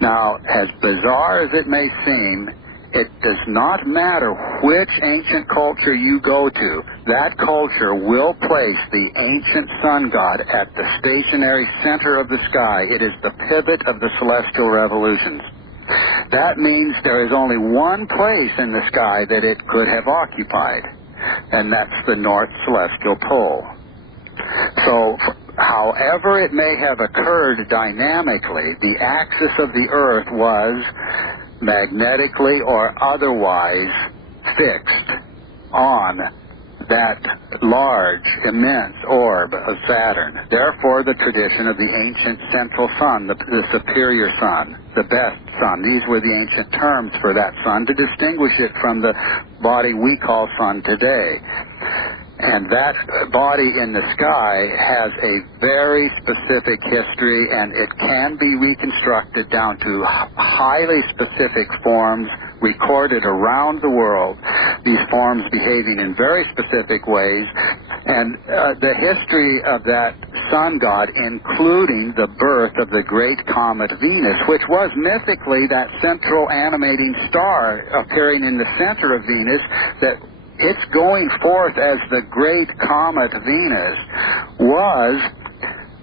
Now, as bizarre as it may seem, it does not matter which ancient culture you go to, that culture will place the ancient sun god at the stationary center of the sky. It is the pivot of the celestial revolutions. That means there is only one place in the sky that it could have occupied, and that's the North Celestial Pole. So, however it may have occurred dynamically, the axis of the Earth was magnetically or otherwise fixed on that large, immense orb of Saturn. Therefore, the tradition of the ancient central sun, the superior sun, the best sun. These were the ancient terms for that sun to distinguish it from the body we call sun today. And that body in the sky has a very specific history, and it can be reconstructed down to highly specific forms recorded around the world, these forms behaving in very specific ways. And the history of that sun god, including the birth of the great comet Venus, which was mythically that central animating star appearing in the center of Venus, that its going forth as the great comet Venus was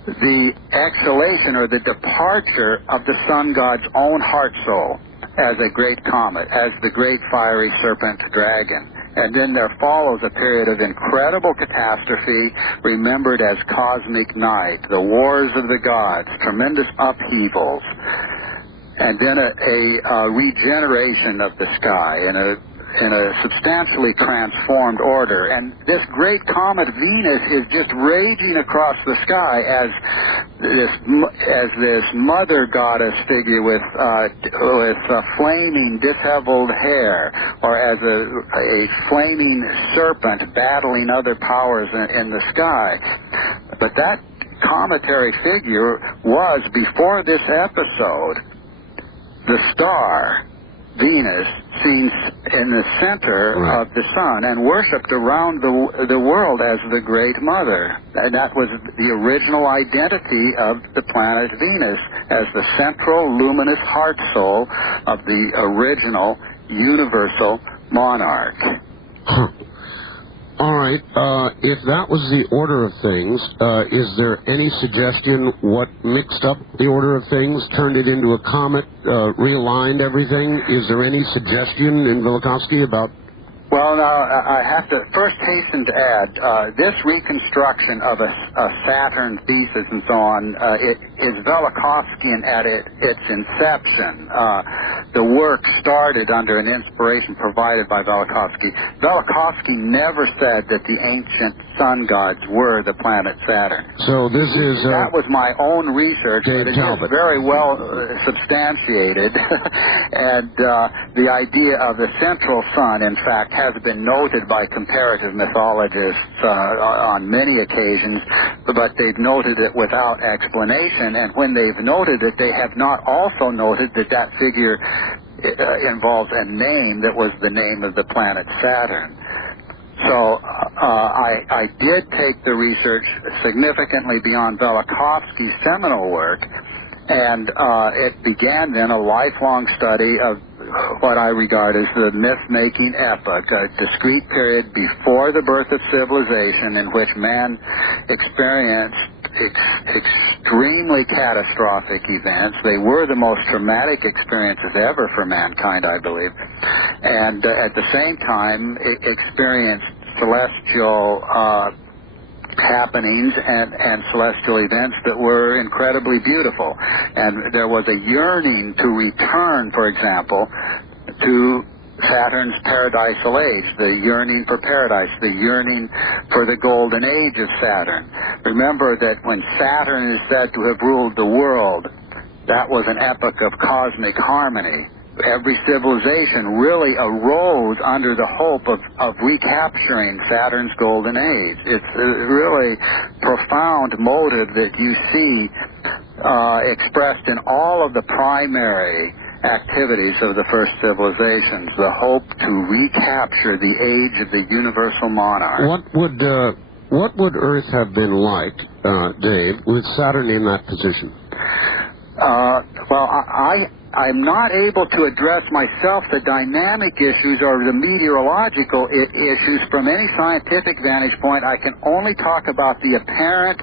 the exhalation or the departure of the sun god's own heart soul as a great comet, as the great fiery serpent dragon. And then there follows a period of incredible catastrophe, remembered as cosmic night, the wars of the gods, tremendous upheavals, and then a regeneration of the sky in a substantially transformed order. And this great comet Venus is just raging across the sky as this mother goddess figure with flaming disheveled hair, or as a flaming serpent battling other powers in the sky. But that cometary figure was, before this episode, the star Venus, seen in the center of the sun and worshipped around the world as the Great Mother. And that was the original identity of the planet Venus, as the central luminous heart soul of the original universal monarch. All right. If that was the order of things, is there any suggestion what mixed up the order of things, turned it into a comet, realigned everything? Is there any suggestion in Velikovsky about... Well, now, I have to first hasten to add, this reconstruction of a Saturn thesis and so on is Velikovskyan at its inception. The work started under an inspiration provided by Velikovsky. Velikovsky never said that the ancient sun gods were the planet Saturn. So this is... that was my own research, but it Talbot. is very well substantiated. And the idea of the central sun, in fact, has been noted by comparative mythologists on many occasions, but they've noted it without explanation. And when they've noted it, they have not also noted that that figure involves a name that was the name of the planet Saturn. So I did take the research significantly beyond Velikovsky's seminal work, and it began then a lifelong study of what I regard as the myth-making epoch, a discrete period before the birth of civilization in which man experienced extremely catastrophic events. They were the most traumatic experiences ever for mankind, I believe, and at the same time experienced celestial happenings and celestial events that were incredibly beautiful. And there was a yearning to return, for example, to Saturn's paradisal age, the yearning for paradise, the yearning for the golden age of Saturn. Remember that when Saturn is said to have ruled the world, that was an epoch of cosmic harmony. Every civilization really arose under the hope of recapturing Saturn's golden age. It's a really profound motive that you see expressed in all of the primary activities of the first civilizations, the hope to recapture the age of the universal monarch. What would Earth have been like, Dave, with Saturn in that position? Well, I'm not able to address myself the dynamic issues or the meteorological issues from any scientific vantage point. I can only talk about the apparent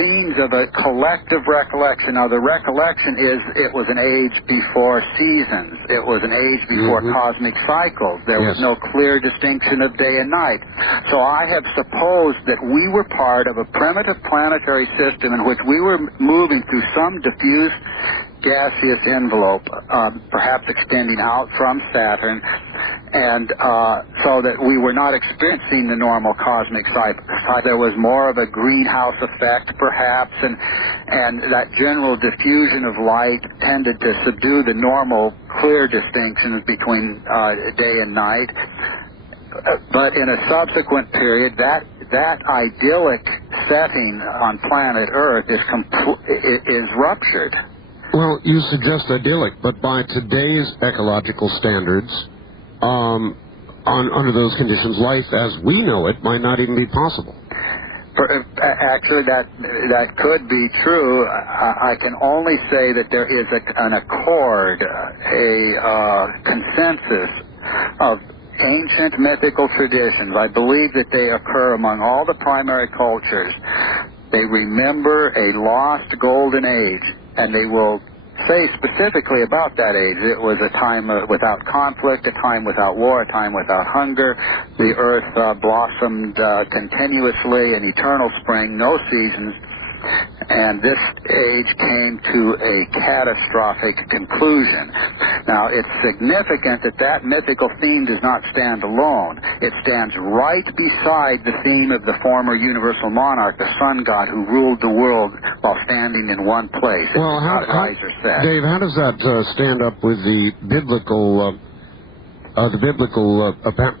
scenes of a collective recollection. Now, the recollection is it was an age before seasons. It was an age before cosmic cycles. There was no clear distinction of day and night. So I have supposed that we were part of a primitive planetary system in which we were moving through some diffuse gaseous envelope, perhaps extending out from Saturn, and so that we were not experiencing the normal cosmic cycle. There was more of a greenhouse effect, perhaps, and that general diffusion of light tended to subdue the normal clear distinctions between day and night. But in a subsequent period, that idyllic setting on planet Earth is ruptured. Well, you suggest idyllic, but by today's ecological standards, under those conditions, life as we know it might not even be possible. Actually, that could be true. I can only say that there is an accord, a consensus of ancient mythical traditions. I believe that they occur among all the primary cultures. They remember a lost golden age, and they will say specifically about that age. It was a time without conflict, a time without war, a time without hunger. The earth blossomed continuously, an eternal spring, no seasons. And this age came to a catastrophic conclusion. Now, it's significant that that mythical theme does not stand alone. It stands right beside the theme of the former universal monarch, the sun god who ruled the world while standing in one place. Well, Dave, how does that stand up with the biblical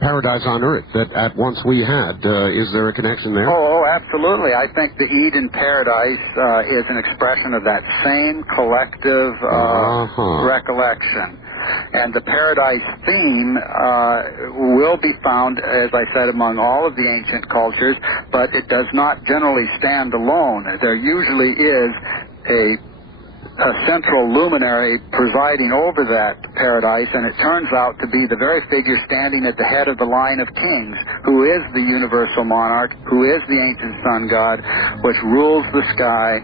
paradise on earth that at once we had? Is there a connection there? Oh, absolutely. I think the Eden paradise is an expression of that same collective recollection. And the paradise theme will be found, as I said, among all of the ancient cultures, but it does not generally stand alone. There usually is a central luminary presiding over that paradise, and it turns out to be the very figure standing at the head of the line of kings, who is the universal monarch, who is the ancient sun god, which rules the sky.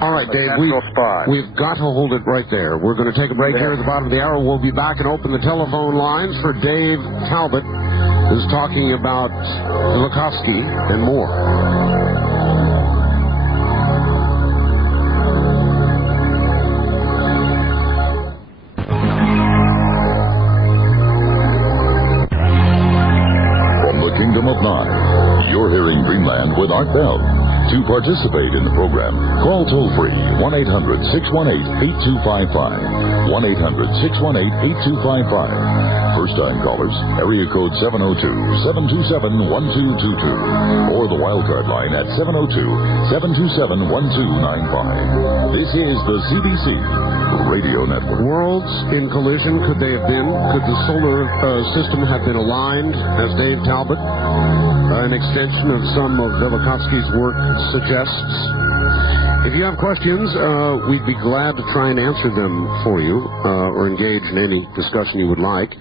All right, Dave, we've got to hold it right there. We're going to take a break here at the bottom of the hour. We'll be back and open the telephone lines for Dave Talbot, who's talking about Velikovsky and more. Of Nine. You're hearing Dreamland with Art Bell. To participate in the program, call toll-free 1-800-618-8255. 1-800-618-8255. First-time callers, area code 702-727-1222. Or the wildcard line at 702-727-1295. This is the CBC Radio Network. Worlds in collision, could they have been? Could the solar system have been aligned, as Dave Talbot, an extension of some of Velikovsky's work, suggests? If you have questions, we'd be glad to try and answer them for you, or engage in any discussion you would like.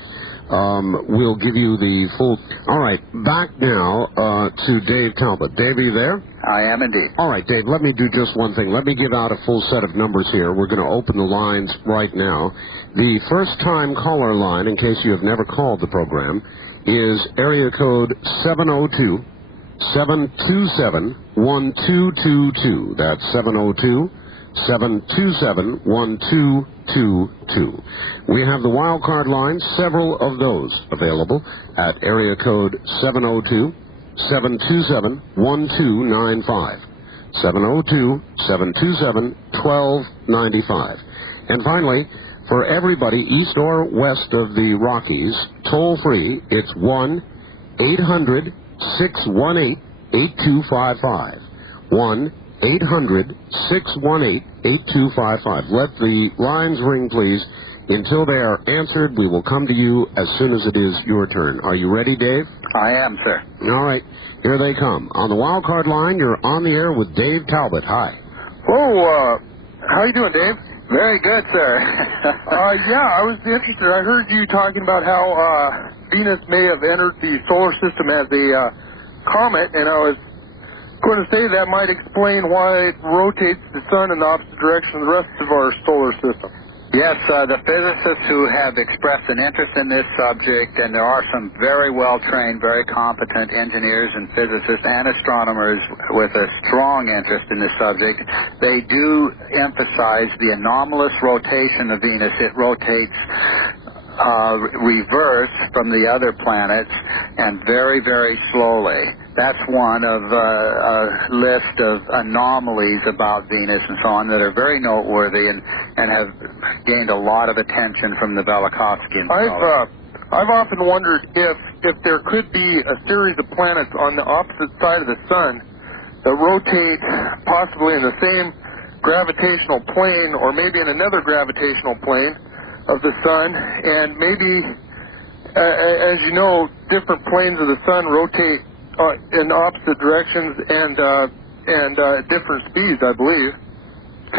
We'll give you the full... All right, back now to Dave Talbot. Dave, are you there? I am indeed. All right, Dave, let me do just one thing. Let me give out a full set of numbers here. We're going to open the lines right now. The first-time caller line, in case you have never called the program, is area code 702-727-1222. That's 702-727-1222. We have the wild card line, several of those available at area code 702-727-1295. 702-727-1295. And finally, for everybody east or west of the Rockies, toll free, it's 1-800-618-8255. 1-800-618-8255. Let the lines ring, please. Until they are answered, we will come to you as soon as it is your turn. Are you ready, Dave? I am, sir. All right. Here they come. On the wild card line, you're on the air with Dave Talbot. Hi. Oh, how you doing, Dave? Very good, sir. Yeah, I was interested. I heard you talking about how Venus may have entered the solar system as a comet, and I was going to say that might explain why it rotates the sun in the opposite direction of the rest of our solar system. Yes, the physicists who have expressed an interest in this subject, and there are some very well-trained, very competent engineers and physicists and astronomers with a strong interest in this subject, they do emphasize the anomalous rotation of Venus. It rotates reverse from the other planets, and very, very slowly. That's one of a list of anomalies about Venus and so on that are very noteworthy and have gained a lot of attention from the Velikovsky. I've often wondered if there could be a series of planets on the opposite side of the sun that rotate possibly in the same gravitational plane or maybe in another gravitational plane of the sun, and maybe, as you know, different planes of the sun rotate in opposite directions and at different speeds, I believe,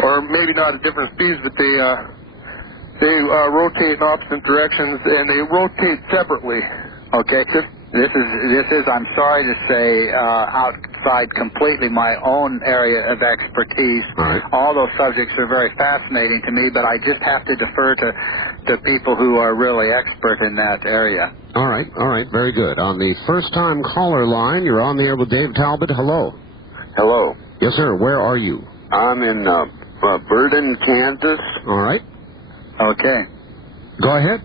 or maybe not at different speeds, but they rotate in opposite directions and they rotate separately. Okay, this is I'm sorry to say, outside outside completely my own area of expertise. All those subjects are very fascinating to me, but I just have to defer to people who are really expert in that area. All right, very good. On the first-time caller line, you're on the air with Dave Talbot. Hello. Hello. Yes, sir. Where are you? I'm in Burden, Kansas. All right. Okay. Go ahead.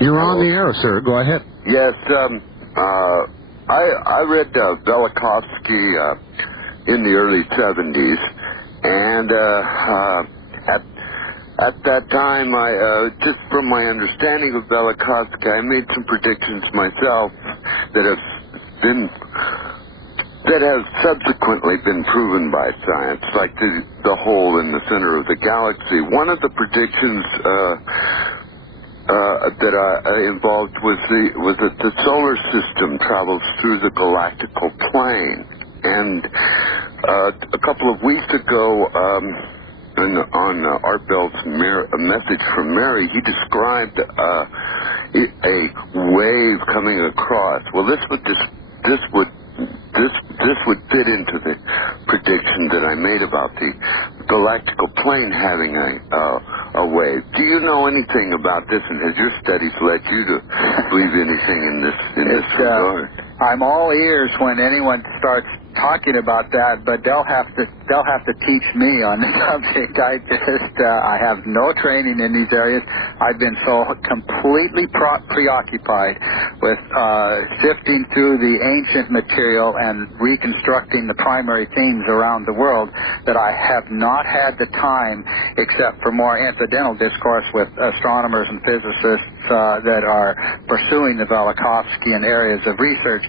You're on the air, sir. Go ahead. Yes, I read Velikovsky in the early 70s, and at that time, I just from my understanding of Velikovsky, I made some predictions myself that have subsequently been proven by science, like the hole in the center of the galaxy. One of the predictions that I involved was that the solar system travels through the galactical plane. And a couple of weeks ago, on Art Bell's message from Mary, he described a wave coming across. Well, this would fit into the prediction that I made about the galactical plane having a wave. Do you know anything about this, and has your studies led you to believe anything in this regard? I'm all ears when anyone starts talking about that, but they'll have to teach me on the subject. I have no training in these areas. I've been so completely preoccupied with sifting through the ancient material and reconstructing the primary themes around the world that I have not had the time, except for more incidental discourse with astronomers and physicists that are pursuing the Velikovskyan areas of research.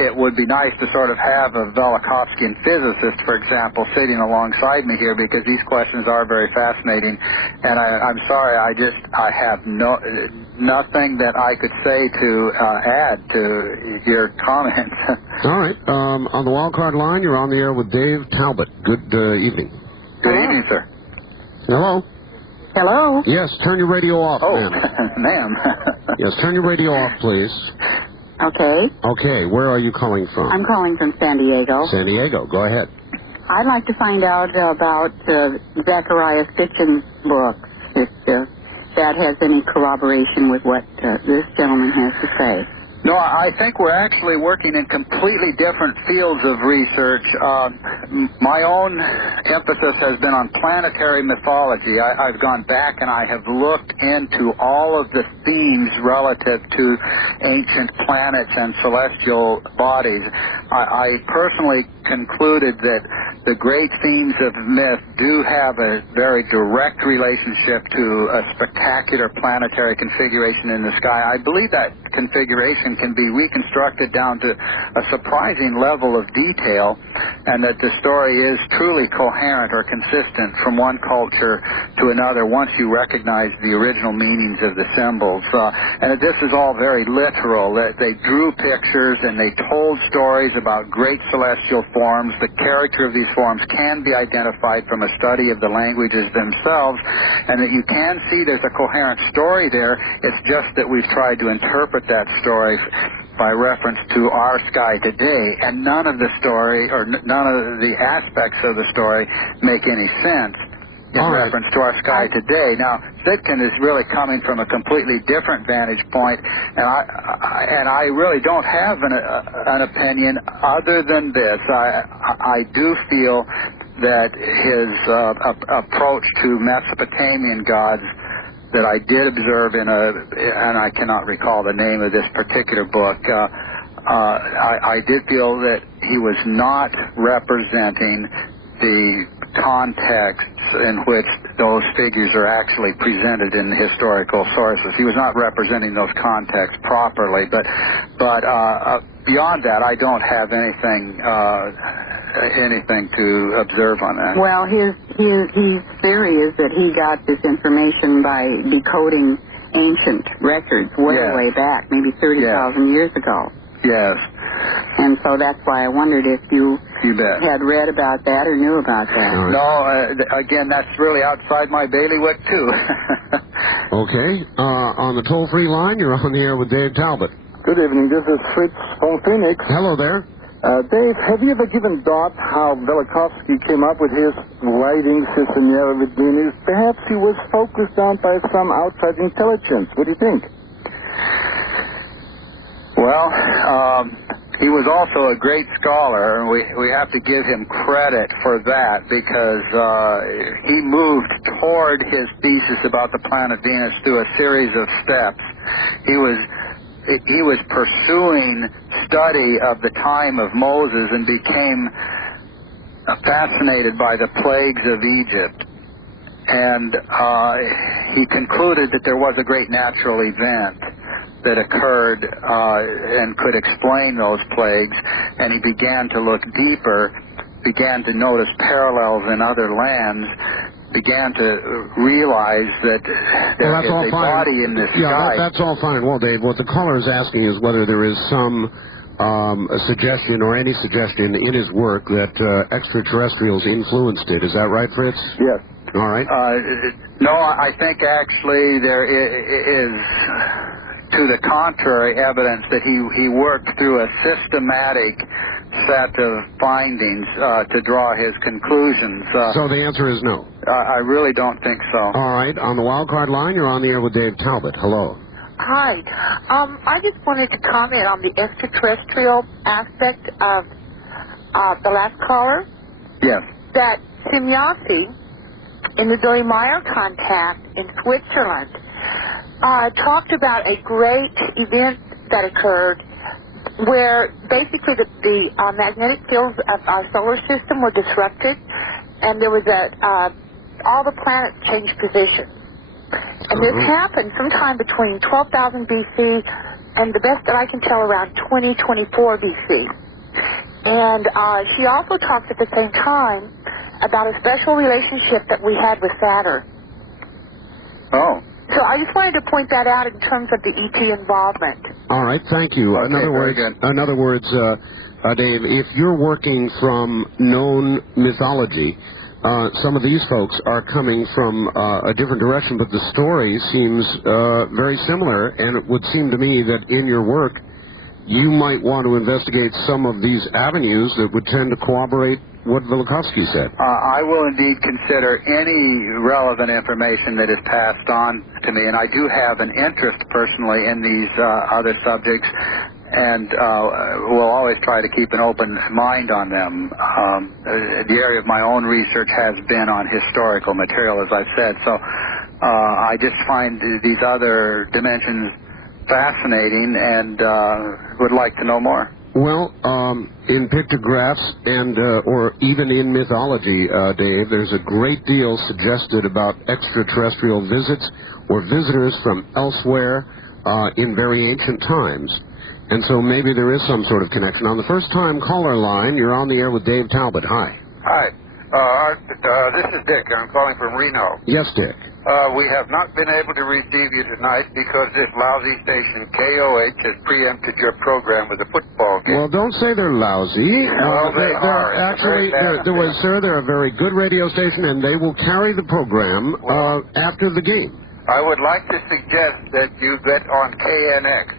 It would be nice to sort of have a Velikovskyan physicist, for example, sitting alongside me here, because these questions are very fascinating. And I'm sorry, I have nothing that I could say to add to your comments. All right. On the wildcard line, you're on the air with Dave Talbot. Good evening. Good evening, sir. Hello? Hello? Yes, turn your radio off, ma'am. Ma'am. Yes, turn your radio off, please. Okay. Okay, where are you calling from? I'm calling from San Diego. San Diego, go ahead. I'd like to find out about Zechariah Sitchin's books, if that has any corroboration with what this gentleman has to say. No, I think we're actually working in completely different fields of research. My own emphasis has been on planetary mythology. I've gone back and I have looked into all of the themes relative to ancient planets and celestial bodies. I personally concluded that the great themes of myth do have a very direct relationship to a spectacular planetary configuration in the sky. I believe that configuration can be reconstructed down to a surprising level of detail, and that the story is truly coherent or consistent from one culture to another once you recognize the original meanings of the symbols. And this is all very literal. They drew pictures and they told stories about great celestial forms. The character of these forms can be identified from a study of the languages themselves, and that you can see there's a coherent story there. It's just that we've tried to interpret that story by reference to our sky today, and none of the story or none of the aspects of the story make any sense in reference to our sky today. Now, Sitchin is really coming from a completely different vantage point, and I really don't have an opinion other than this. I do feel that his approach to Mesopotamian gods that I did observe and I cannot recall the name of this particular book, I did feel that he was not representing the contexts in which those figures are actually presented in historical sources. He was not representing those contexts properly, but beyond that, I don't have anything to observe on that. Well, his theory is that he got this information by decoding ancient records way back, maybe 30,000 years ago. Yes. And so that's why I wondered if you had read about that or knew about that. No, again, that's really outside my bailiwick, too. Okay. On the toll-free line, you're on the air with Dave Talbot. Good evening. This is Fritz from Phoenix. Hello there. Dave, have you ever given thought how Velikovsky came up with his lighting system here with Venus? Perhaps he was focused on by some outside intelligence. What do you think? Well, he was also a great scholar, and we have to give him credit for that because he moved toward his thesis about the planet Venus through a series of steps. He was pursuing study of the time of Moses and became fascinated by the plagues of Egypt. And he concluded that there was a great natural event that occurred and could explain those plagues, and he began to look deeper, began to notice parallels in other lands, began to realize that there is a body in the sky. That's all fine. Well, Dave, what the caller is asking is whether there is some a suggestion or any suggestion in his work that extraterrestrials influenced it. Is that right, Fritz? Yes. All right. No, I think actually there is, to the contrary, evidence that he worked through a systematic set of findings to draw his conclusions. So the answer is no. I really don't think so. All right. On the wild card line, you're on the air with Dave Talbot. Hello. Hi. I just wanted to comment on the extraterrestrial aspect of the last caller. Yes. That Semyasi, in the Billy Meyer contact in Switzerland, talked about a great event that occurred where basically the magnetic fields of our solar system were disrupted, and there was all the planets changed position. And this happened sometime between 12,000 BC and the best that I can tell around 2024 BC. And she also talked at the same time about a special relationship that we had with Saturn. Oh. So I just wanted to point that out in terms of the ET involvement. All right, thank you. Okay, in other words, Dave, if you're working from known mythology, some of these folks are coming from a different direction, but the story seems very similar, and it would seem to me that in your work, you might want to investigate some of these avenues that would tend to corroborate what Velikovsky said. I will indeed consider any relevant information that is passed on to me, and I do have an interest personally in these other subjects, and will always try to keep an open mind on them. The area of my own research has been on historical material, as I've said, so I just find these other dimensions fascinating and would like to know more. Well, in pictographs and or even in mythology, Dave, there's a great deal suggested about extraterrestrial visits or visitors from elsewhere in very ancient times. And so maybe there is some sort of connection. On the first-time caller line, you're on the air with Dave Talbot. Hi. Hi. This is Dick. I'm calling from Reno. Yes, Dick. We have not been able to receive you tonight because this lousy station, KOH, has preempted your program with a football game. Well, don't say they're lousy. Well, they are. Actually, they're a very good radio station, and they will carry the program after the game. I would like to suggest that you get on KNX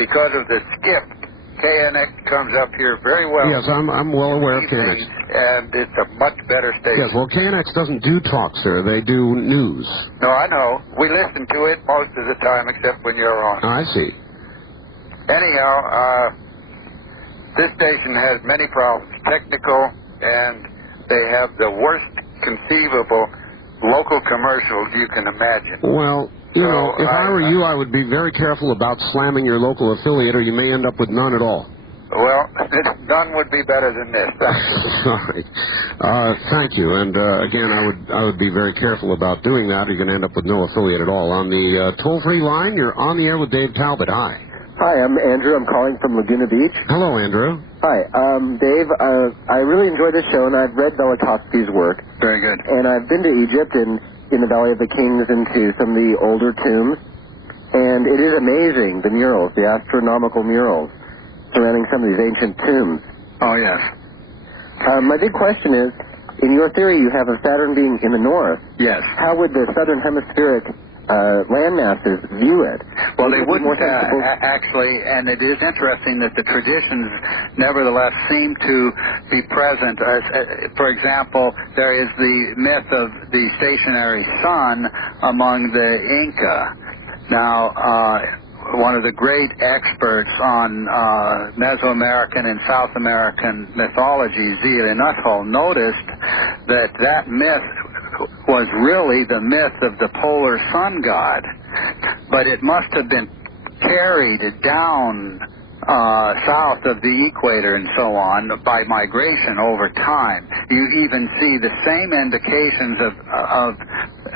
because of the skip. KNX comes up here very well. Yes, I'm well aware of KNX. And it's a much better station. Yes, well, KNX doesn't do talk, sir. They do news. No, I know. We listen to it most of the time, except when you're on. I see. Anyhow, this station has many problems, technical, and they have the worst conceivable local commercials you can imagine. Well, you know, if I were you, I would be very careful about slamming your local affiliate, or you may end up with none at all. Well, none would be better than this. Sorry. Thank you. And again, I would be very careful about doing that. You're going to end up with no affiliate at all. On the toll-free line, you're on the air with Dave Talbot. Hi. Hi, I'm Andrew. I'm calling from Laguna Beach. Hello, Andrew. Hi. Dave, I really enjoy this show, and I've read Velikovsky's work. Very good. And I've been to Egypt and in the Valley of the Kings into some of the older tombs. And it is amazing, the murals, the astronomical murals surrounding some of these ancient tombs. Oh, yes. My big question is, in your theory, you have a Saturn being in the north. Yes. How would the southern hemispheric land masses view it? Well, Well, they wouldn't actually, and it is interesting that the traditions nevertheless seem to be present. For example, there is the myth of the stationary sun among the Inca. Now, one of the great experts on Mesoamerican and South American mythology, Zelia Nuttall, noticed that that myth was really the myth of the polar sun god, but it must have been carried down south of the equator and so on by migration over time. You even see the same indications of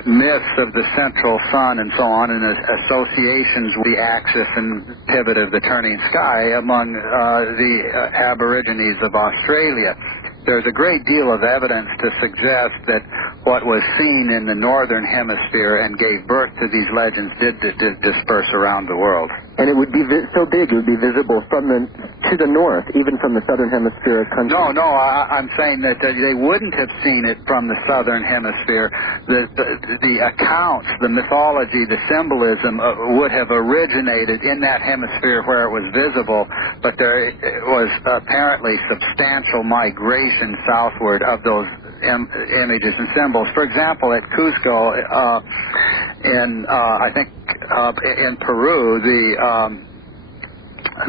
myths of the central sun and so on, and associations with the axis and pivot of the turning sky among the Aborigines of Australia. There's a great deal of evidence to suggest that what was seen in the northern hemisphere and gave birth to these legends did disperse around the world. And it would be so big, it would be visible to the north, even from the southern hemisphere country. No, I'm saying that they wouldn't have seen it from the southern hemisphere. The accounts, the mythology, the symbolism would have originated in that hemisphere where it was visible, but there was apparently substantial migration southward of those images and symbols. For example, at Cusco, I think in Peru,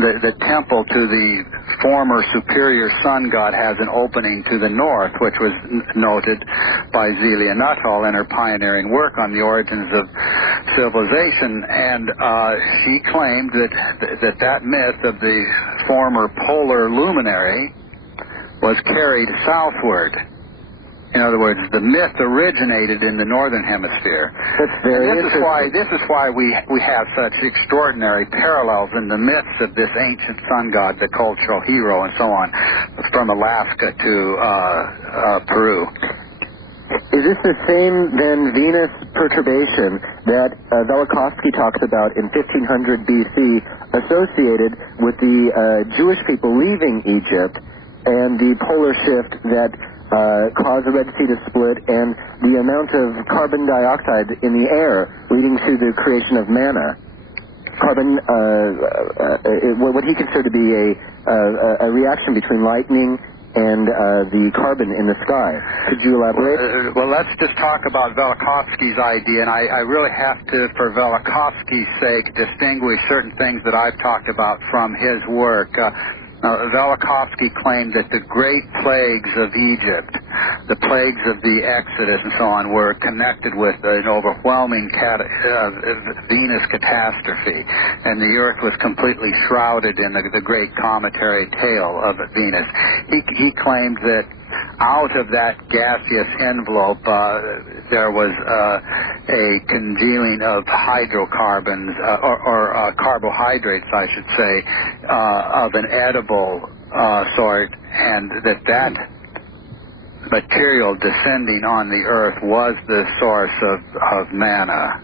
the temple to the former superior sun god has an opening to the north, which was noted by Zelia Nuttall in her pioneering work on the origins of civilization, and she claimed that myth of the former polar luminary was carried southward. In other words, the myth originated in the northern hemisphere. That's very interesting. This is why we have such extraordinary parallels in the myths of this ancient sun god, the cultural hero, and so on, from Alaska to Peru. Is this the same, then, Venus perturbation that Velikovsky talks about in 1500 BC associated with the Jewish people leaving Egypt and the polar shift that caused the Red Sea to split, and the amount of carbon dioxide in the air leading to the creation of manna? What he considered to be a reaction between lightning and the carbon in the sky. Could you elaborate? Well, let's just talk about Velikovsky's idea, and I really have to, for Velikovsky's sake, distinguish certain things that I've talked about from his work. Velikovsky claimed that the great plagues of Egypt, the plagues of the Exodus and so on, were connected with an overwhelming Venus catastrophe, and the earth was completely shrouded in the great cometary tail of Venus. He claimed that out of that gaseous envelope, there was a congealing of hydrocarbons, or carbohydrates, I should say, of an edible sort, and that material descending on the earth was the source of manna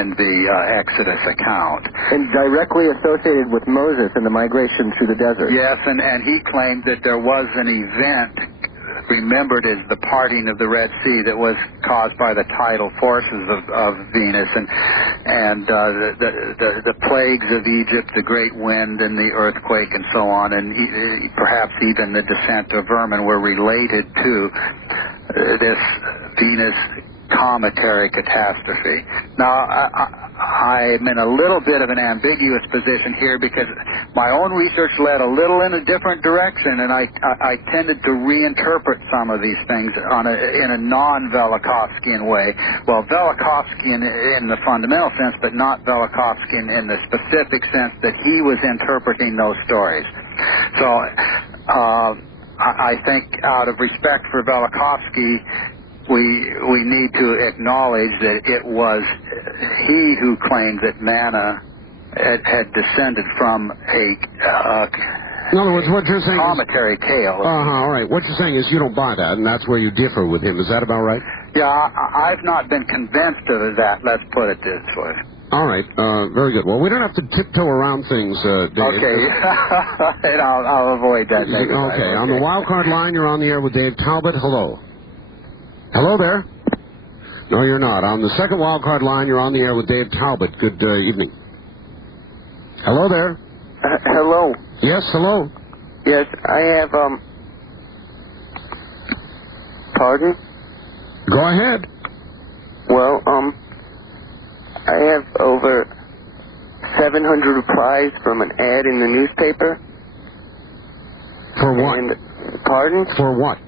in the Exodus account. And directly associated with Moses and the migration through the desert. Yes, and he claimed that there was an event remembered as the parting of the Red Sea that was caused by the tidal forces of Venus, and the plagues of Egypt, the great wind and the earthquake and so on, and perhaps even the descent of vermin were related to this Venus cometary catastrophe. Now, I'm in a little bit of an ambiguous position here because my own research led a little in a different direction, and I tended to reinterpret some of these things in a non-Velikovskyan way. Well, Velikovskyan in the fundamental sense, but not Velikovskyan in the specific sense that he was interpreting those stories. So I think out of respect for Velikovsky, we need to acknowledge that it was he who claimed that manna had descended from in other words, what you're saying cometary tail. All right. What you're saying is you don't buy that, and that's where you differ with him. Is that about right? Yeah, I've not been convinced of that. Let's put it this way. All right. Very good. Well, we don't have to tiptoe around things, Dave. Okay. And I'll avoid that. Okay. On the wild card line, you're on the air with Dave Talbot. Hello. Hello there. No, you're not. On the second wild card line, you're on the air with Dave Talbot. Good evening. Hello there. Hello. Yes, hello. Yes, I have, pardon? Go ahead. Well, I have over 700 replies from an ad in the newspaper. For what? And, pardon? For what?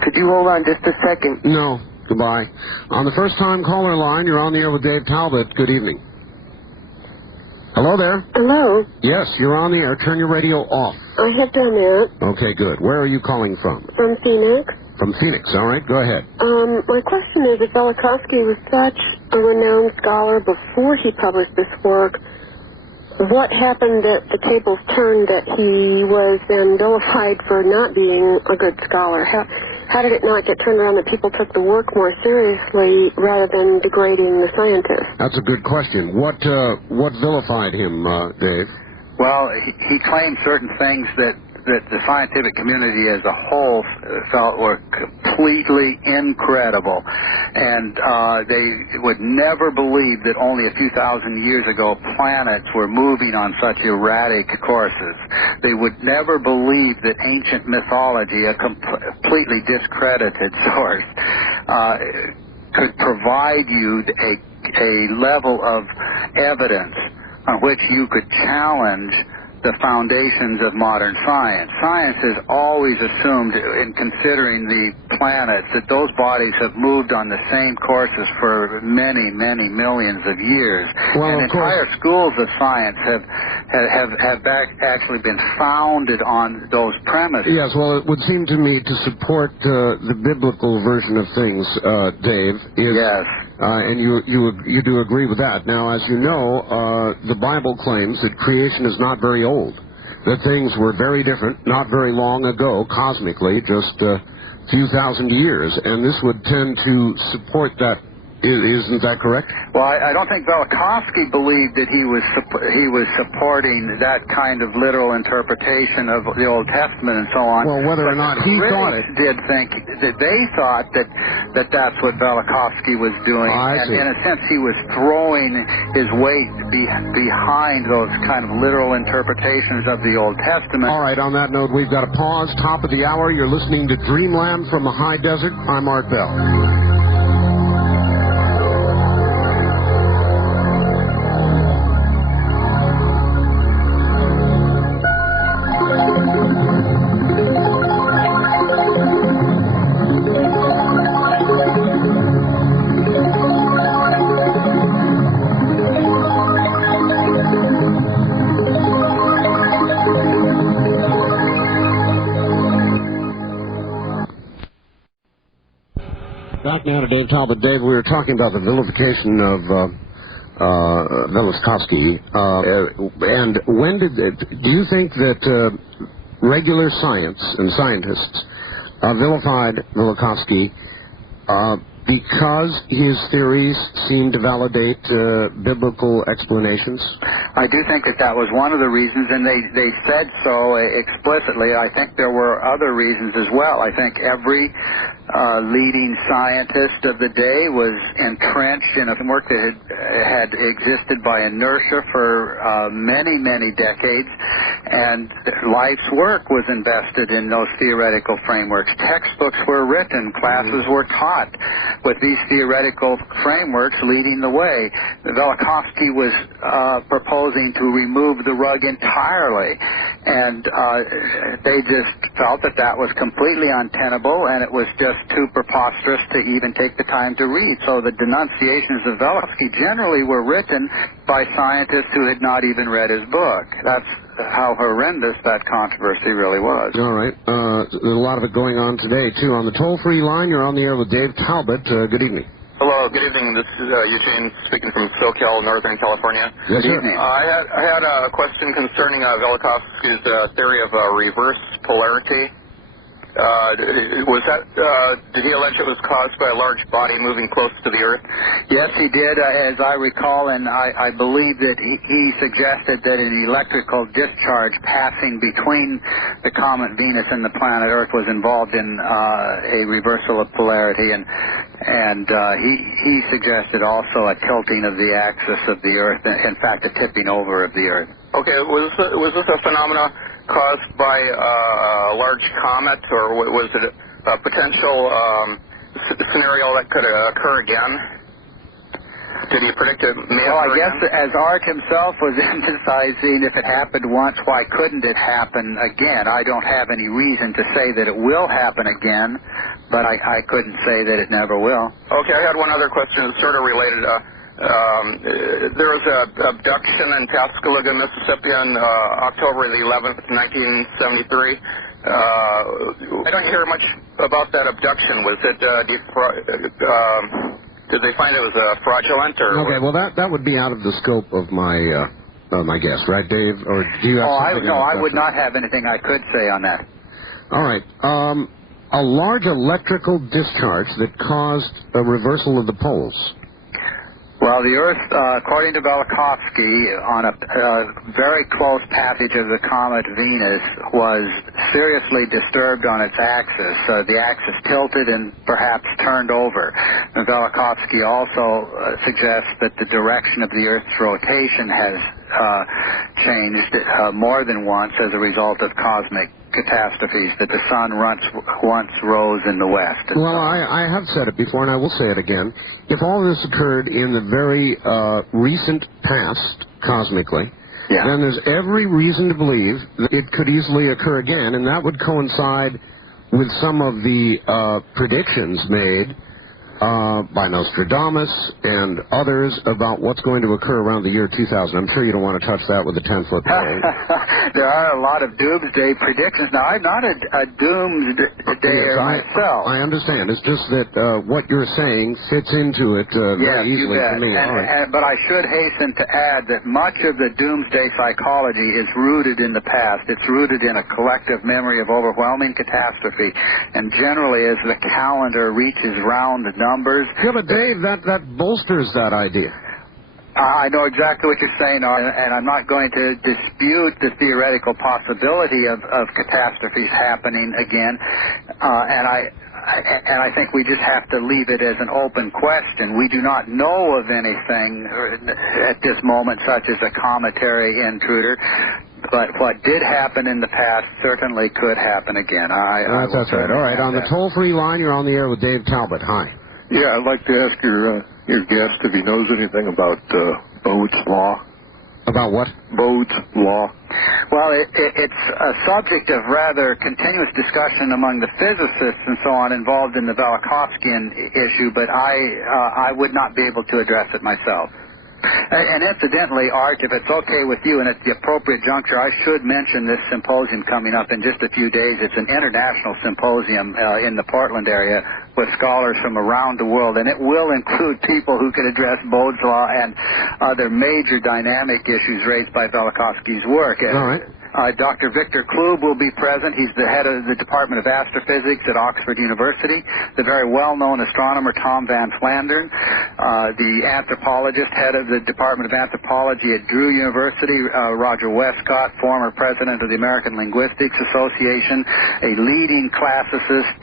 Could you hold on just a second? No. Goodbye. On the first-time caller line, you're on the air with Dave Talbot. Good evening. Hello there. Hello. Yes, you're on the air. Turn your radio off. I have done that. Okay, good. Where are you calling from? From Phoenix. From Phoenix. All right, go ahead. My question is, if Velikovsky was such a renowned scholar before he published this work, what happened that the tables turned that he was then vilified for not being a good scholar? How did it not get turned around that people took the work more seriously rather than degrading the scientist? That's a good question. What vilified him, Dave? Well, he claimed certain things that the scientific community as a whole felt were completely incredible. And they would never believe that only a few thousand years ago planets were moving on such erratic courses. They would never believe that ancient mythology, a completely discredited source, could provide you a level of evidence on which you could challenge the foundations of modern science. Science has always assumed, in considering the planets, that those bodies have moved on the same courses for many, many millions of years. Well, and entire schools of science have actually been founded on those premises. Yes, well, it would seem to me to support the biblical version of things, Dave, is... Yes. And you do agree with that. Now, as you know, the Bible claims that creation is not very old, that things were very different not very long ago, cosmically, just a few thousand years, and this would tend to support that. Isn't that correct? Well, I don't think Velikovsky believed that he was supporting that kind of literal interpretation of the Old Testament and so on. Well, whether or not he thought it, did think that they thought that that's what Velikovsky was doing, and in a sense, he was throwing his weight behind those kind of literal interpretations of the Old Testament. All right. On that note, we've got to pause. Top of the hour. You're listening to Dreamland from the High Desert. I'm Art Bell. Back now to Dave Talbot. Dave, we were talking about the vilification of Velikovsky. And when do you think that regular science and scientists vilified Velikovsky because his theories seem to validate biblical explanations? I do think that was one of the reasons, and they said so explicitly. I think there were other reasons as well. I think every leading scientist of the day was entrenched in a work that had existed by inertia for many, many decades, and life's work was invested in those theoretical frameworks. Textbooks were written, classes were taught with these theoretical frameworks leading the way. Velikovsky was proposing to remove the rug entirely, and they just felt that was completely untenable, and it was just too preposterous to even take the time to read. So the denunciations of Velikovsky generally were written by scientists who had not even read his book. That's how horrendous that controversy really was. All right. There's a lot of it going on today, too. On the toll-free line, you're on the air with Dave Talbot. Good evening. Hello, good evening. This is Eugene speaking from SoCal, Northern California. Yes, sir. I had a question concerning Velikovsky's theory of reverse polarity. Was that, did he allege it was caused by a large body moving close to the Earth? Yes, he did, as I recall, and I believe that he suggested that an electrical discharge passing between the comet Venus and the planet Earth was involved in a reversal of polarity, and he suggested also a tilting of the axis of the Earth, in fact, a tipping over of the Earth. Okay, was this a phenomenon caused by a large comet, or was it a potential scenario that could occur again? Did he predict it may occur I guess again? as Art himself was emphasizing, if it happened once, why couldn't it happen again? I don't have any reason to say that it will happen again, but I couldn't say that it never will. Okay, I had one other question that's sort of related. There was an abduction in Pascagoula, Mississippi on October the 11th, 1973. I don't hear much about that abduction. Was it, did they find it was fraudulent? Or okay, well, that would be out of the scope of my guess, right, Dave? Or do you have something? No, I would not have anything I could say on that. All right. A large electrical discharge that caused a reversal of the poles. Well, the Earth, according to Velikovsky, on a very close passage of the comet Venus, was seriously disturbed on its axis. The axis tilted and perhaps turned over. And Velikovsky also suggests that the direction of the Earth's rotation has changed more than once as a result of cosmic catastrophes, that the sun once rose in the west. Well, I have said it before, and I will say it again. If all this occurred in the very recent past, cosmically, then there's every reason to believe that it could easily occur again, and that would coincide with some of the predictions made by Nostradamus and others about what's going to occur around the year 2000. I'm sure you don't want to touch that with a 10-foot pole. There are a lot of doomsday predictions. Now, I'm not a doomsdayer myself. I understand. It's just that what you're saying fits into it very easily for me. But I should hasten to add that much of the doomsday psychology is rooted in the past. It's rooted in a collective memory of overwhelming catastrophe. And generally, as the calendar reaches round the numbers... Yeah, but Dave, that bolsters that idea. I know exactly what you're saying, and I'm not going to dispute the theoretical possibility of catastrophes happening again. And I think we just have to leave it as an open question. We do not know of anything at this moment, such as a cometary intruder. But what did happen in the past certainly could happen again. That's right. All right. On the toll-free line, you're on the air with Dave Talbot. Hi. Yeah, I'd like to ask your guest if he knows anything about Bode's law. About what? Bode's law. Well, it's a subject of rather continuous discussion among the physicists and so on involved in the Velikovskyan issue, but I would not be able to address it myself. And incidentally, Art, if it's okay with you and at the appropriate juncture, I should mention this symposium coming up in just a few days. It's an international symposium in the Portland area with scholars from around the world, and it will include people who can address Bode's law and other major dynamic issues raised by Velikovsky's work. All right. Dr. Victor Klube will be present. He's the head of the Department of Astrophysics at Oxford University. The very well-known astronomer Tom Van Flandern, the anthropologist, head of the Department of Anthropology at Drew University, Roger Westcott, former president of the American Linguistics Association, a leading classicist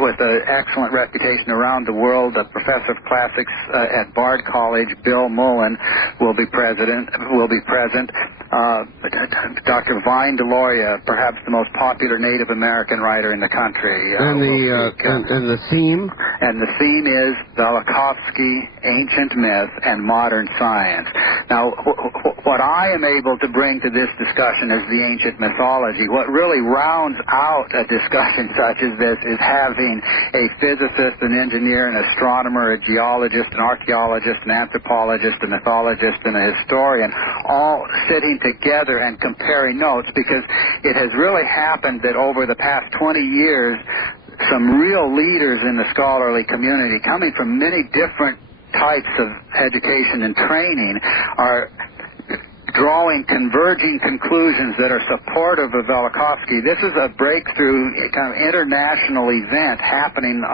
with an excellent reputation around the world, a professor of classics at Bard College, Bill Moulton, will be present. Dr. Vine Deloria, perhaps the most popular Native American writer in the country. And the theme? And the theme is Velikovsky, Ancient Myth and Modern Science. Now, what I am able to bring to this discussion is the ancient mythology. What really rounds out a discussion such as this is having a physicist, an engineer, an astronomer, a geologist, an archaeologist, an anthropologist, a mythologist, and a historian all sitting together and comparing notes, because it has really happened that over the past 20 years, some real leaders in the scholarly community, coming from many different types of education and training, are drawing converging conclusions that are supportive of Velikovsky. This is a breakthrough kind of international event happening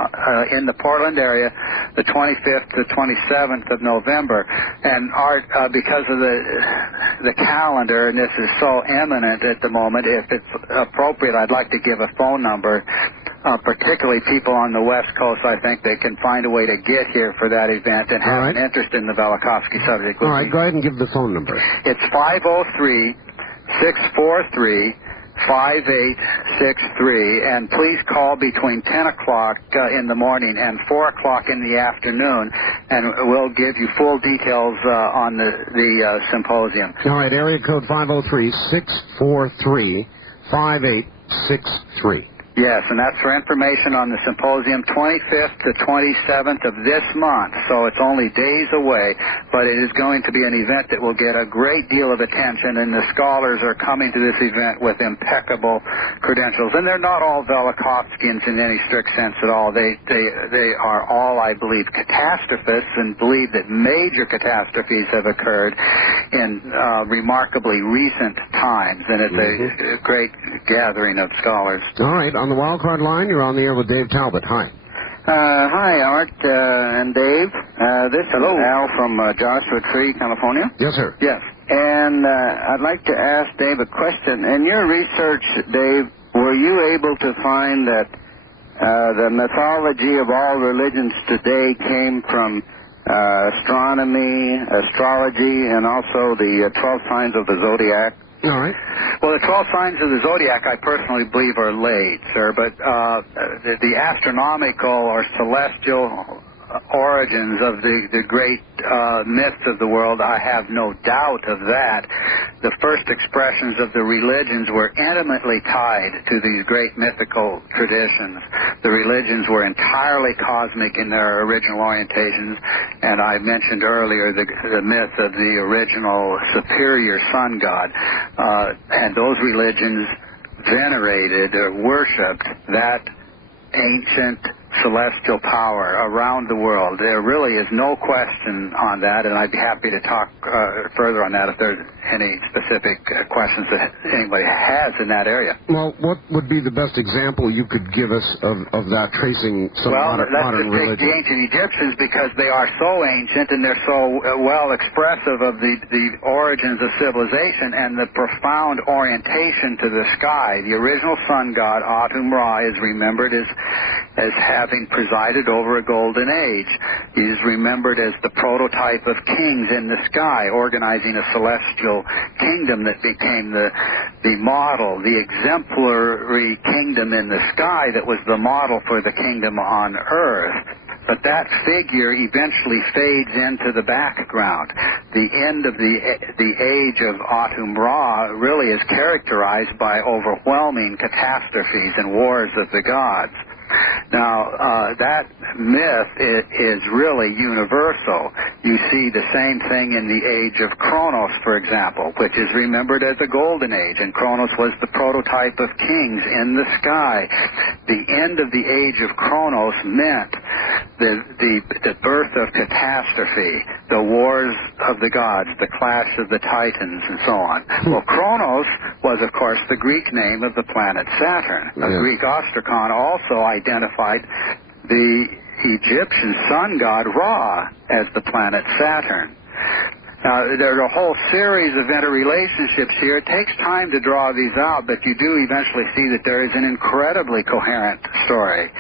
in the Portland area the 25th to 27th of November. And Art, because of the calendar, and this is so eminent at the moment, if it's appropriate, I'd like to give a phone number. Particularly people on the West Coast, I think they can find a way to get here for that event and have an interest in the Velikovsky subject. All right, go ahead and give the phone number. It's 503-643-5863, and please call between 10 o'clock in the morning and 4 o'clock in the afternoon, and we'll give you full details on the symposium. All right, area code 503-643-5863. Yes, and that's for information on the symposium 25th to 27th of this month, so it's only days away, but it is going to be an event that will get a great deal of attention, and the scholars are coming to this event with impeccable credentials. And they're not all Velikovskians in any strict sense at all. They are all, I believe, catastrophists and believe that major catastrophes have occurred in remarkably recent times, and it's a great gathering of scholars. All right, on the wildcard line, you're on the air with Dave Talbot. Hi. Hi, Art and Dave. This is Al from Joshua Tree, California. Yes, sir. Yes. And I'd like to ask Dave a question. In your research, Dave, were you able to find that the mythology of all religions today came from astronomy, astrology, and also the 12 signs of the zodiac? All right. Well, the 12 signs of the zodiac, I personally believe, are late, sir, but the astronomical or celestial origins of the great myths of the world, I have no doubt of that. The first expressions of the religions were intimately tied to these great mythical traditions. The religions were entirely cosmic in their original orientations, and I mentioned earlier the myth of the original superior sun god, and those religions venerated or worshipped that ancient celestial power around the world. There really is no question on that, and I'd be happy to talk further on that if there's any specific questions that anybody has in that area. Well, what would be the best example you could give us of that, tracing some modern religion? Well, let's just take the ancient Egyptians, because they are so ancient and they're so well expressive of the origins of civilization and the profound orientation to the sky. The original sun god, Atum-Ra, is remembered as having presided over a golden age. He is remembered as the prototype of kings in the sky, organizing a celestial kingdom that became the model, the exemplary kingdom in the sky that was the model for the kingdom on earth. But that figure eventually fades into the background. The end of the age of Atum-Ra really is characterized by overwhelming catastrophes and wars of the gods. Now, that myth is really universal. You see the same thing in the age of Kronos, for example, which is remembered as a golden age, and Kronos was the prototype of kings in the sky. The end of the age of Kronos meant the birth of catastrophe, the wars of the gods, the clash of the titans, and so on. Well, Kronos was, of course, the Greek name of the planet Saturn. A Greek ostracon also identified the Egyptian sun god Ra as the planet Saturn. Now, there are a whole series of interrelationships here. It takes time to draw these out, but you do eventually see that there is an incredibly coherent story.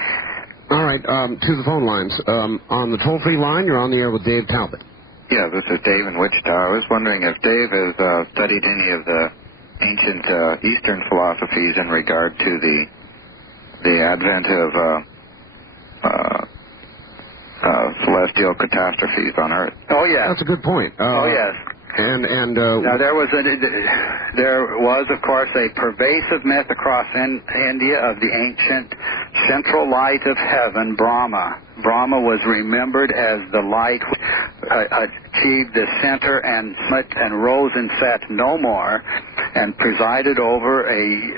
All right, to the phone lines. On the toll-free line, you're on the air with Dave Talbot. Yeah, this is Dave in Wichita. I was wondering if Dave has studied any of the ancient Eastern philosophies in regard to the advent of celestial catastrophes on Earth. Oh, yeah. That's a good point. Oh, yes. Now, there was, of course, a pervasive myth across India of the ancient central light of heaven, Brahma. Brahma was remembered as the light which achieved the center and rose and set no more, and presided over a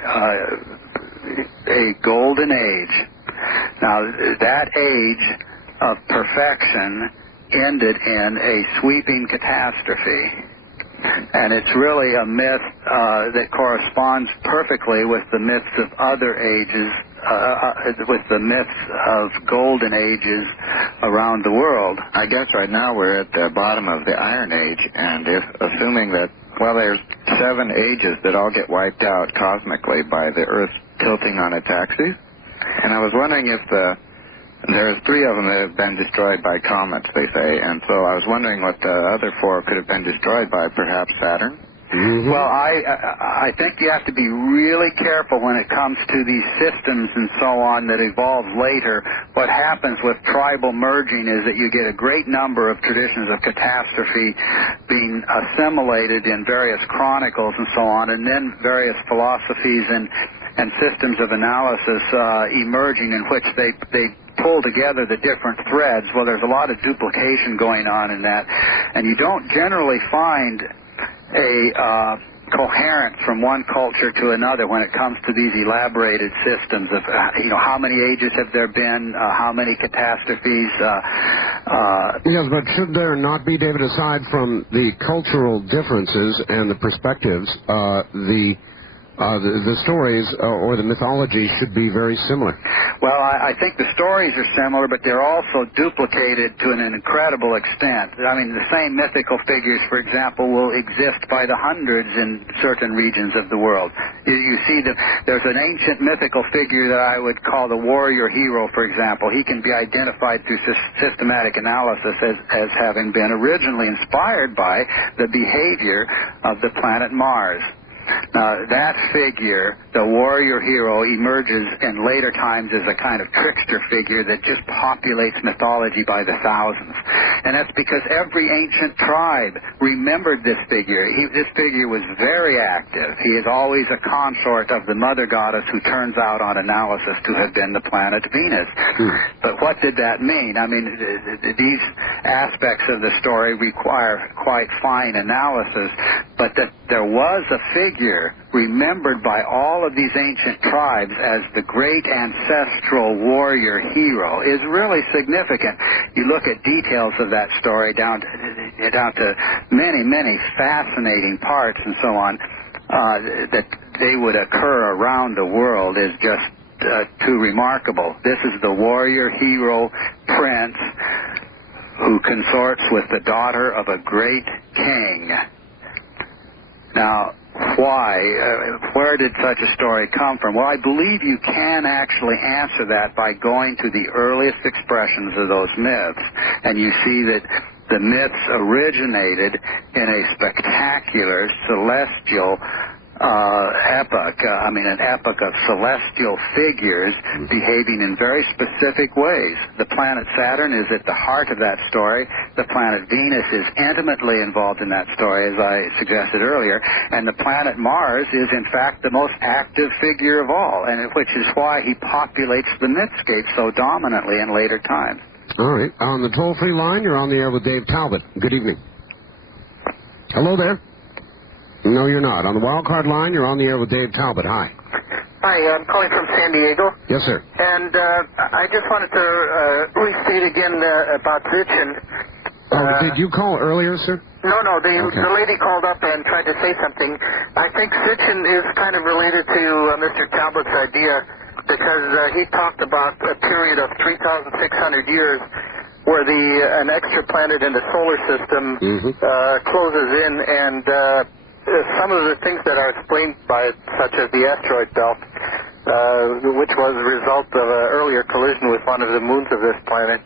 golden age. Now, that age of perfection ended in a sweeping catastrophe. And it's really a myth that corresponds perfectly with the myths of other ages, with the myths of golden ages around the world. I guess right now we're at the bottom of the Iron Age, and if assuming that, well, there's 7 ages that all get wiped out cosmically by the Earth tilting on its axis, and I was wondering if there's 3 of them that have been destroyed by comets, they say, and so I was wondering what the other 4 could have been destroyed by, perhaps Saturn? Mm-hmm. Well, I think you have to be really careful when it comes to these systems and so on that evolve later. What happens with tribal merging is that you get a great number of traditions of catastrophe being assimilated in various chronicles and so on, and then various philosophies and systems of analysis emerging in which they pull together the different threads. Well, there's a lot of duplication going on in that, and you don't generally find a coherence from one culture to another when it comes to these elaborated systems of, how many ages have there been, how many catastrophes. Yes, but should there not be, David, aside from the cultural differences and the perspectives, the stories or the mythology should be very similar? Well, I think the stories are similar, but they're also duplicated to an incredible extent. I mean, the same mythical figures, for example, will exist by the hundreds in certain regions of the world. You see that there's an ancient mythical figure that I would call the warrior hero, for example. He can be identified through systematic analysis as having been originally inspired by the behavior of the planet Mars. Now, that figure, the warrior hero, emerges in later times as a kind of trickster figure that just populates mythology by the thousands. And that's because every ancient tribe remembered this figure. This figure was very active. He is always a consort of the mother goddess who turns out on analysis to have been the planet Venus. But what did that mean? I mean, these aspects of the story require quite fine analysis, but that there was a figure remembered by all of these ancient tribes as the great ancestral warrior hero is really significant. You look at details of that story down to many, many fascinating parts and so on, that they would occur around the world is just too remarkable. This is the warrior hero prince who consorts with the daughter of a great king. Now, why? Where did such a story come from? Well, I believe you can actually answer that by going to the earliest expressions of those myths. And you see that the myths originated in a spectacular celestial epoch, an epoch of celestial figures behaving in very specific ways. The planet Saturn is at the heart of that story. The planet Venus is intimately involved in that story, as I suggested earlier. And the planet Mars is, in fact, the most active figure of all, and which is why he populates the mythscape so dominantly in later times. All right. On the toll-free line, you're on the air with Dave Talbot. Good evening. Hello there. No, you're not. On the wildcard line, you're on the air with Dave Talbot. Hi. Hi, I'm calling from San Diego. Yes, sir. And I just wanted to restate again about Sitchin. Did you call earlier, sir? No, the lady called up and tried to say something. I think Sitchin is kind of related to Mr. Talbot's idea because he talked about a period of 3,600 years where an extraplanet in the solar system closes in and some of the things that are explained by it, such as the asteroid belt, which was a result of an earlier collision with one of the moons of this planet.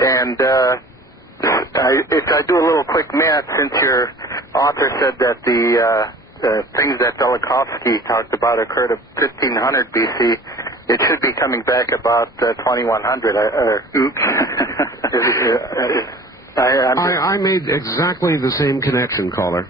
And if I do a little quick math, since your author said that the things that Velikovsky talked about occurred at 1500 BC, it should be coming back about 2100. Oops. I made exactly the same connection, caller.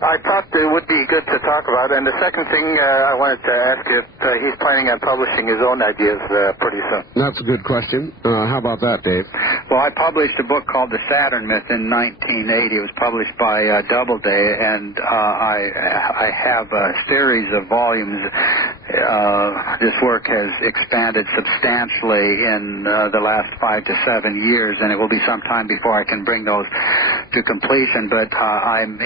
I thought it would be good to talk about. And the second thing I wanted to ask if he's planning on publishing his own ideas pretty soon. That's a good question. How about that, Dave? Well, I published a book called The Saturn Myth in 1980. It was published by Doubleday, and I have a series of volumes. This work has expanded substantially in the last 5 to 7 years, and it will be some time before I can bring those to completion. But I'm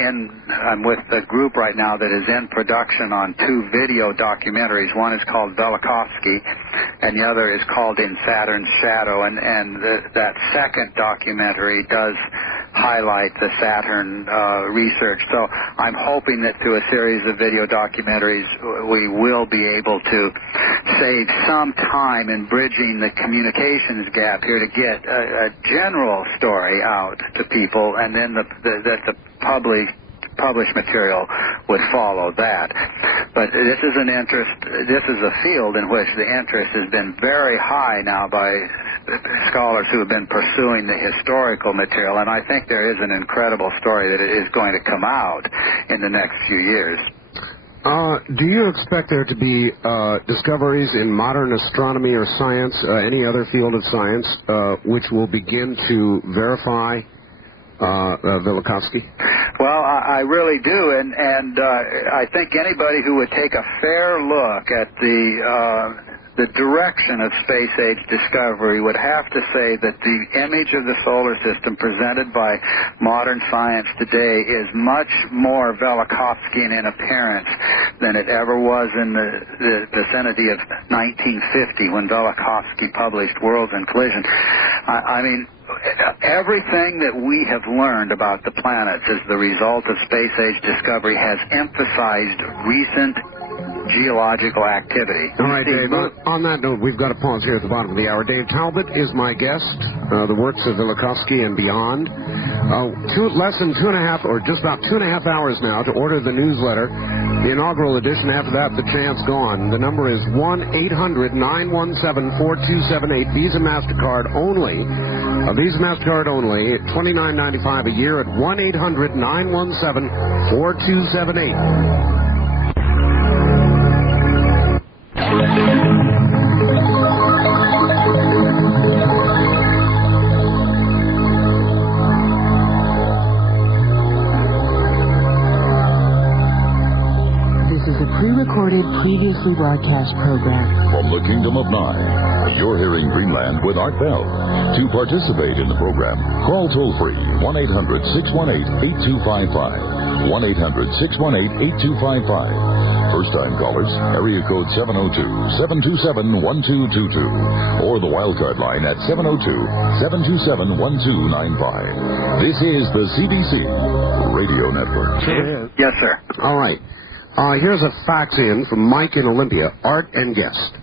with a group right now that is in production on 2 video documentaries. One is called Velikovsky, and the other is called In Saturn's Shadow. And that second documentary does highlight the Saturn research. So I'm hoping that through a series of video documentaries we will be able to save some time in bridging the communications gap here to get a general story out to people, and then the published material would follow that. But this is a field in which the interest has been very high now by scholars who have been pursuing the historical material, and I think there is an incredible story that is going to come out in the next few years. Do you expect there to be discoveries in modern astronomy or science, any other field of science, which will begin to verify Velikovsky? Well, I really do, and I think anybody who would take a fair look at the direction of space-age discovery would have to say that the image of the solar system presented by modern science today is much more Velikovskyan in appearance than it ever was in the vicinity of 1950 when Velikovsky published Worlds in Collision. I mean, everything that we have learned about the planets as the result of space-age discovery has emphasized recent geological activity. All right, Dave, on that note, we've got to pause here at the bottom of the hour. Dave Talbot is my guest, the works of Velikovsky and beyond. Less than 2.5, or just about 2.5 hours now to order the newsletter, the inaugural edition. After that, the chance gone. The number is 1-800-917-4278, Visa MasterCard only. Visa MasterCard only, $29.95 a year at 1-800-917-4278. Pre-recorded, previously broadcast program. From the Kingdom of Nye, you're hearing Dreamland with Art Bell. To participate in the program, call toll-free 1-800-618-8255. 1-800-618-8255. First-time callers, area code 702-727-1222. Or the wildcard line at 702-727-1295. This is the CBC Radio Network. Yes, sir. All right. Here's a fax in from Mike in Olympia, Art and guest.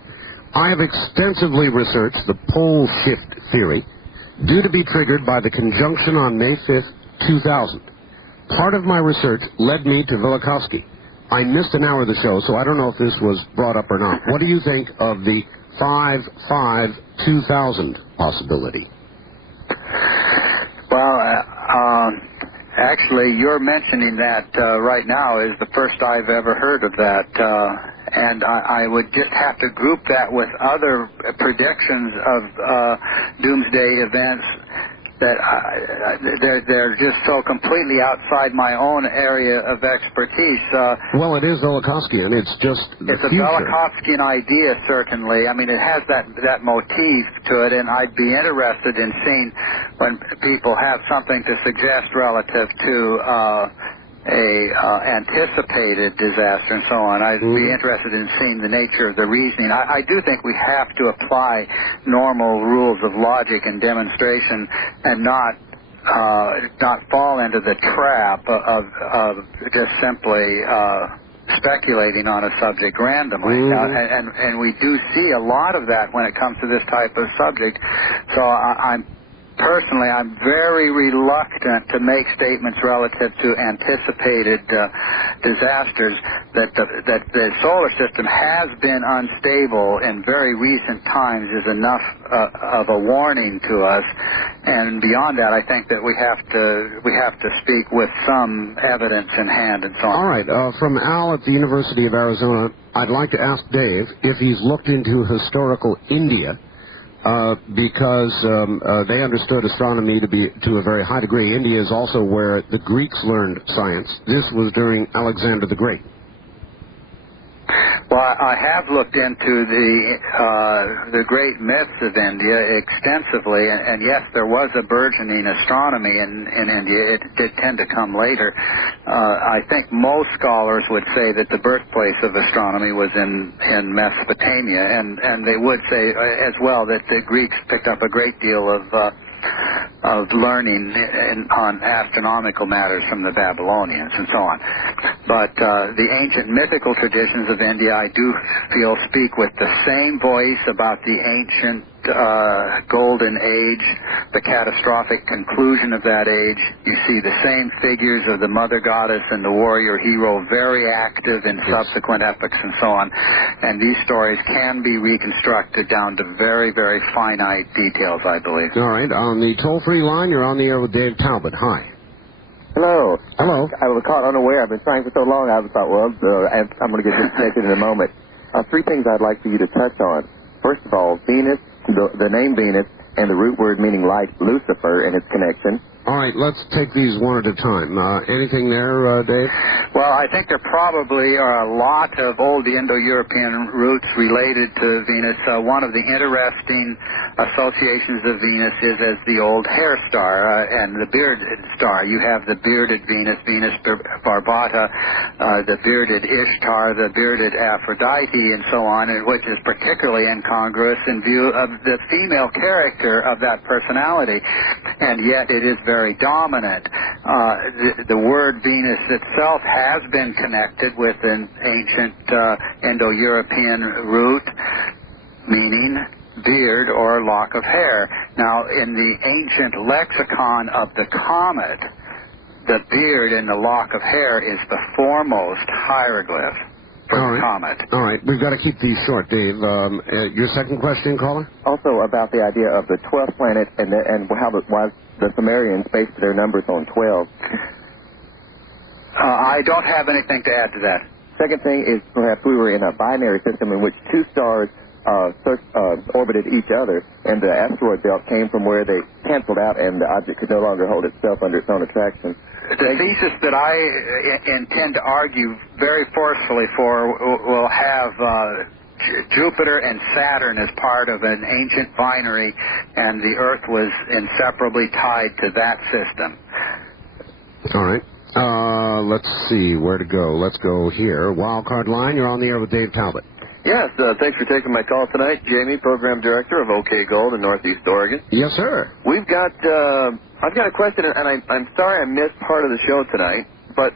I have extensively researched the pole shift theory due to be triggered by the conjunction on May 5th, 2000. Part of my research led me to Velikovsky. I missed an hour of the show, so I don't know if this was brought up or not. What do you think of the 5-5-2000 possibility? Well, actually, you're mentioning that right now is the first I've ever heard of that, and I would just have to group that with other predictions of doomsday events that they're just so completely outside my own area of expertise. Well, it is Velikovskyan. It's just the It's a future. Velikovskyan idea, certainly. I mean, it has that motif to it, and I'd be interested in seeing when people have something to suggest relative to anticipated disaster and so on. I'd be interested in seeing the nature of the reasoning. I do think we have to apply normal rules of logic and demonstration and not fall into the trap of just simply speculating on a subject randomly. And we do see a lot of that when it comes to this type of subject. So I'm very reluctant to make statements relative to anticipated disasters, that the solar system has been unstable in very recent times is enough of a warning to us. And beyond that, I think that we have to speak with some evidence in hand and so on. All right. From Al at the University of Arizona, I'd like to ask Dave if he's looked into historical India, because they understood astronomy to a very high degree. India is also where the Greeks learned science. This was during Alexander the Great. Well, I have looked into the great myths of India extensively, and yes, there was a burgeoning astronomy in India. It did tend to come later. I think most scholars would say that the birthplace of astronomy was in Mesopotamia, and they would say as well that the Greeks picked up a great deal of learning on astronomical matters from the Babylonians and so on. But the ancient mythical traditions of India, I do feel, speak with the same voice about the ancient golden age, the catastrophic conclusion of that age. You see the same figures of the mother goddess and the warrior hero very active in subsequent epochs and so on. And these stories can be reconstructed down to very, very finite details, I believe. All right. On the toll-free line, you're on the air with Dave Talbot. Hi. Hello. Hello. I was caught unaware. I've been trying for so long, I thought, well, I'm going to get disconnected in a moment. Three things I'd like for you to touch on. First of all, Venus, the name Venus, and the root word meaning light, Lucifer, and its connection. All right, let's take these one at a time. Anything there, Dave? Well, I think there probably are a lot of old Indo-European roots related to Venus. One of the interesting associations of Venus is as the old hair star and the bearded star. You have the bearded Venus, Venus barbata, the bearded Ishtar, the bearded Aphrodite, and so on, which is particularly incongruous in view of the female character of that personality. And yet it is very dominant. The word Venus itself has been connected with an ancient Indo-European root meaning beard or lock of hair. Now, in the ancient lexicon of the comet, the beard and the lock of hair is the foremost hieroglyph for the comet. All right, we've got to keep these short, Dave. Your second question, caller? Also about the idea of the 12th planet and why the Sumerians based their numbers on 12. I don't have anything to add to that. Second thing is perhaps we were in a binary system in which two stars orbited each other, and the asteroid belt came from where they canceled out and the object could no longer hold itself under its own attraction. The thesis that I intend to argue very forcefully for will have Jupiter and Saturn as part of an ancient binary, and the Earth was inseparably tied to that system. All right. Let's see where to go. Let's go here. Wildcard line, you're on the air with Dave Talbot. Yes, thanks for taking my call tonight. Jamie, Program Director of OK Gold in Northeast Oregon. Yes, sir. We've got, I've got a question, and I'm sorry I missed part of the show tonight, but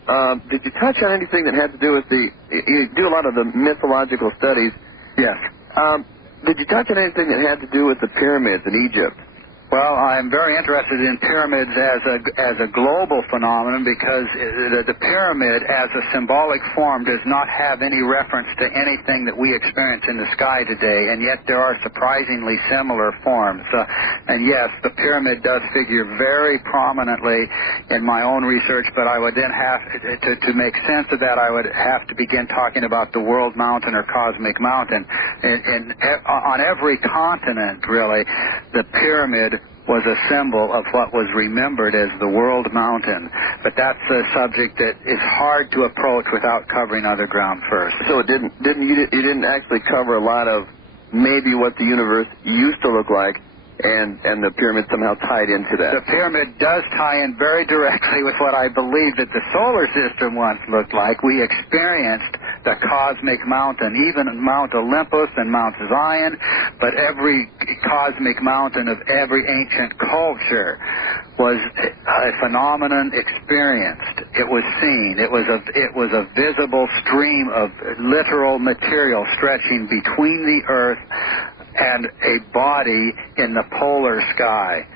did you touch on anything that had to do with you do a lot of the mythological studies. Yes. Did you touch on anything that had to do with the pyramids in Egypt? Well, I'm very interested in pyramids as a global phenomenon because the pyramid as a symbolic form does not have any reference to anything that we experience in the sky today, and yet there are surprisingly similar forms. And yes, the pyramid does figure very prominently in my own research, but I would then have to make sense of that, I would have to begin talking about the world mountain or cosmic mountain. On every continent, really, the pyramid was a symbol of what was remembered as the world mountain. But that's a subject that is hard to approach without covering other ground first. So it you didn't actually cover a lot of maybe what the universe used to look like, and the pyramid somehow tied into that. The pyramid does tie in very directly with what I believe that the solar system once looked like. We experienced the cosmic mountain, even Mount Olympus and Mount Zion, but every cosmic mountain of every ancient culture was a phenomenon experienced. It was seen. It was a visible stream of literal material stretching between the Earth and a body in the polar sky.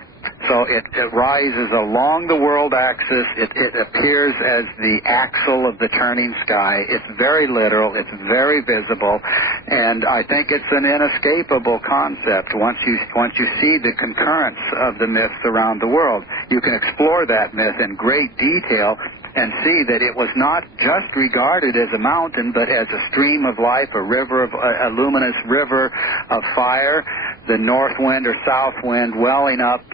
So it rises along the world axis. It appears as the axle of the turning sky. It's very literal. It's very visible, and I think it's an inescapable concept. Once you see the concurrence of the myths around the world, you can explore that myth in great detail and see that it was not just regarded as a mountain, but as a stream of life, a luminous river of fire, the north wind or south wind welling up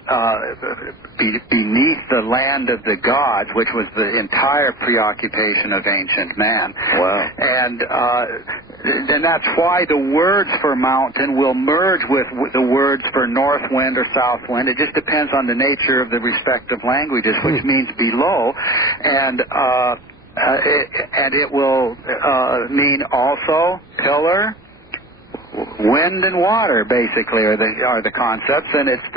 beneath the land of the gods, which was the entire preoccupation of ancient man. Wow. And that's why the words for mountain will merge with the words for north wind or south wind. It just depends on the nature of the respective languages, which means below, and it will mean also pillar, wind and water, basically, are the concepts, and it's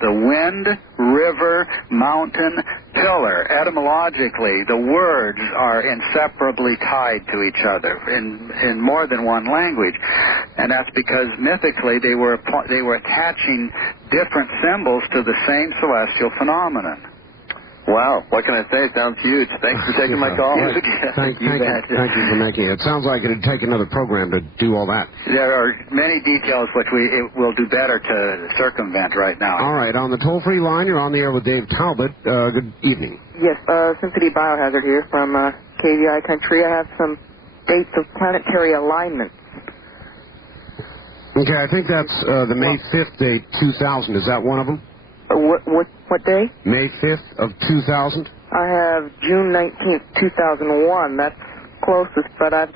the wind, river, mountain, pillar. Etymologically, the words are inseparably tied to each other in more than one language, and that's because mythically they were attaching different symbols to the same celestial phenomenon. Wow, what can I say? Sounds huge. Thanks for taking my call. Thank you for making it. It sounds like it would take another program to do all that. There are many details which will do better to circumvent right now. All right, on the toll-free line, you're on the air with Dave Talbot. Good evening. Yes, Cincinnati Biohazard here from KVI Country. I have some dates of planetary alignment. Okay, I think that's the May 5th date, 2000. Is that one of them? What day? May 5th of 2000? I have June 19th, 2001. That's closest, but I've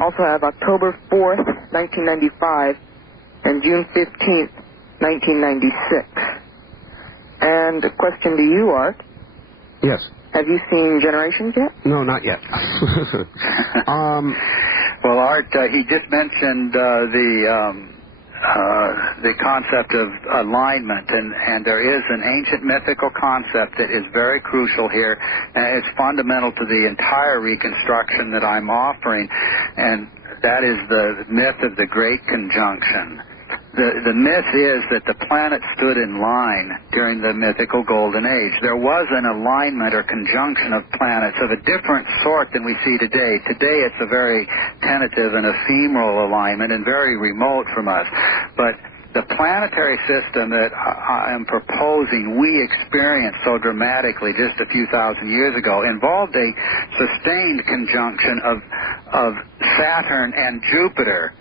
also have October 4th, 1995, and June 15th, 1996. And a question to you, Art. Yes. Have you seen Generations yet? No, not yet. Well, Art, he just mentioned the concept of alignment, and there is an ancient mythical concept that is very crucial here, and it's fundamental to the entire reconstruction that I'm offering, and that is the myth of the Great Conjunction. The myth is that the planet stood in line during the mythical Golden Age. There was an alignment or conjunction of planets of a different sort than we see today. Today it's a very tentative and ephemeral alignment and very remote from us. But the planetary system that I am proposing we experienced so dramatically just a few thousand years ago involved a sustained conjunction of Saturn and Jupiter.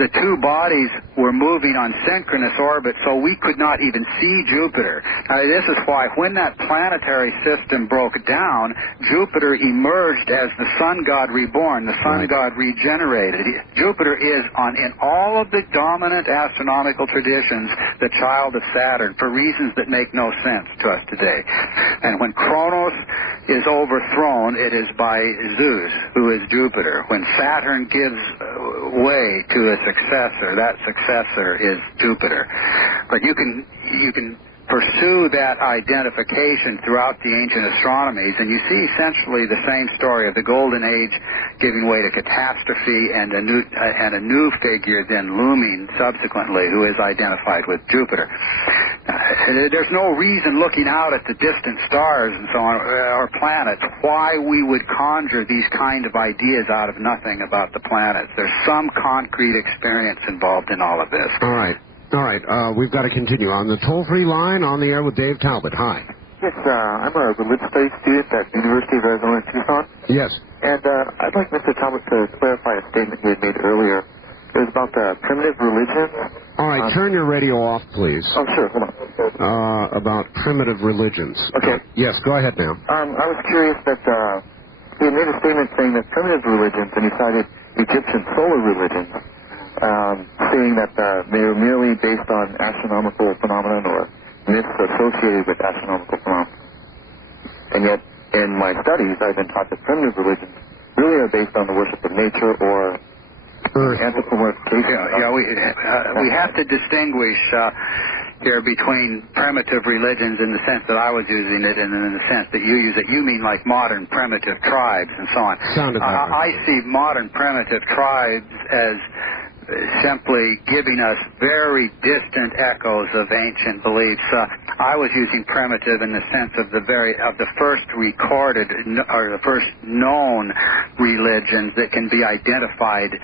The two bodies were moving on synchronous orbits, so we could not even see Jupiter. Now, this is why when that planetary system broke down, Jupiter emerged as the sun god reborn, the sun god regenerated. Jupiter is, in all of the dominant astronomical traditions, the child of Saturn, for reasons that make no sense to us today. And when Kronos is overthrown, it is by Zeus, who is Jupiter. When Saturn gives way to a successor, that successor is Jupiter. But you can pursue that identification throughout the ancient astronomies, and you see essentially the same story of the Golden Age giving way to catastrophe and a new figure then looming subsequently who is identified with Jupiter. There's no reason looking out at the distant stars and so on, or planets, why we would conjure these kind of ideas out of nothing about the planets. There's some concrete experience involved in all of this. All right, we've got to continue. On the toll-free line, on the air with Dave Talbot. Hi. Yes, I'm a religious studies student at the University of Arizona in Tucson. Yes. And I'd like Mr. Talbot to clarify a statement he had made earlier. It was about primitive religion. All right, turn your radio off, please. Oh, sure, hold on. About primitive religions. Okay. Yes, go ahead now. I was curious that he had made a statement saying that primitive religions, and he cited Egyptian solar religions, saying that they were merely based on astronomical phenomenon or myths associated with astronomical phenomena. And yet, in my studies, I've been taught that primitive religions really are based on the worship of nature or anthropomorphication. We have to distinguish here between primitive religions in the sense that I was using it and in the sense that you use it. You mean like modern primitive tribes and so on. I see modern primitive tribes as simply giving us very distant echoes of ancient beliefs. I was using primitive in the sense of the first recorded or the first known religions that can be identified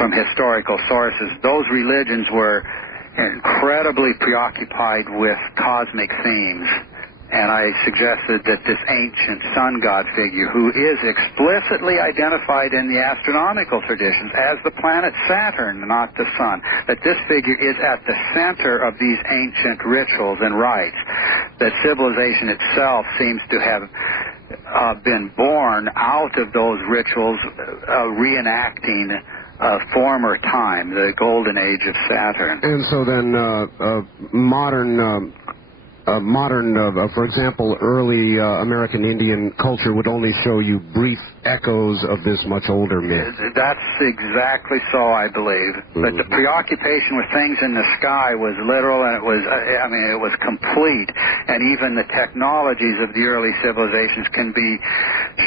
from historical sources. Those religions were incredibly preoccupied with cosmic themes. And I suggested that this ancient sun god figure, who is explicitly identified in the astronomical traditions as the planet Saturn, not the sun, that this figure is at the center of these ancient rituals and rites, that civilization itself seems to have been born out of those rituals, reenacting a former time, the golden age of Saturn. And so then for example, early American Indian culture would only show you brief echoes of this much older myth. That's exactly so, I believe. But the preoccupation with things in the sky was literal, and it was complete. And even the technologies of the early civilizations can be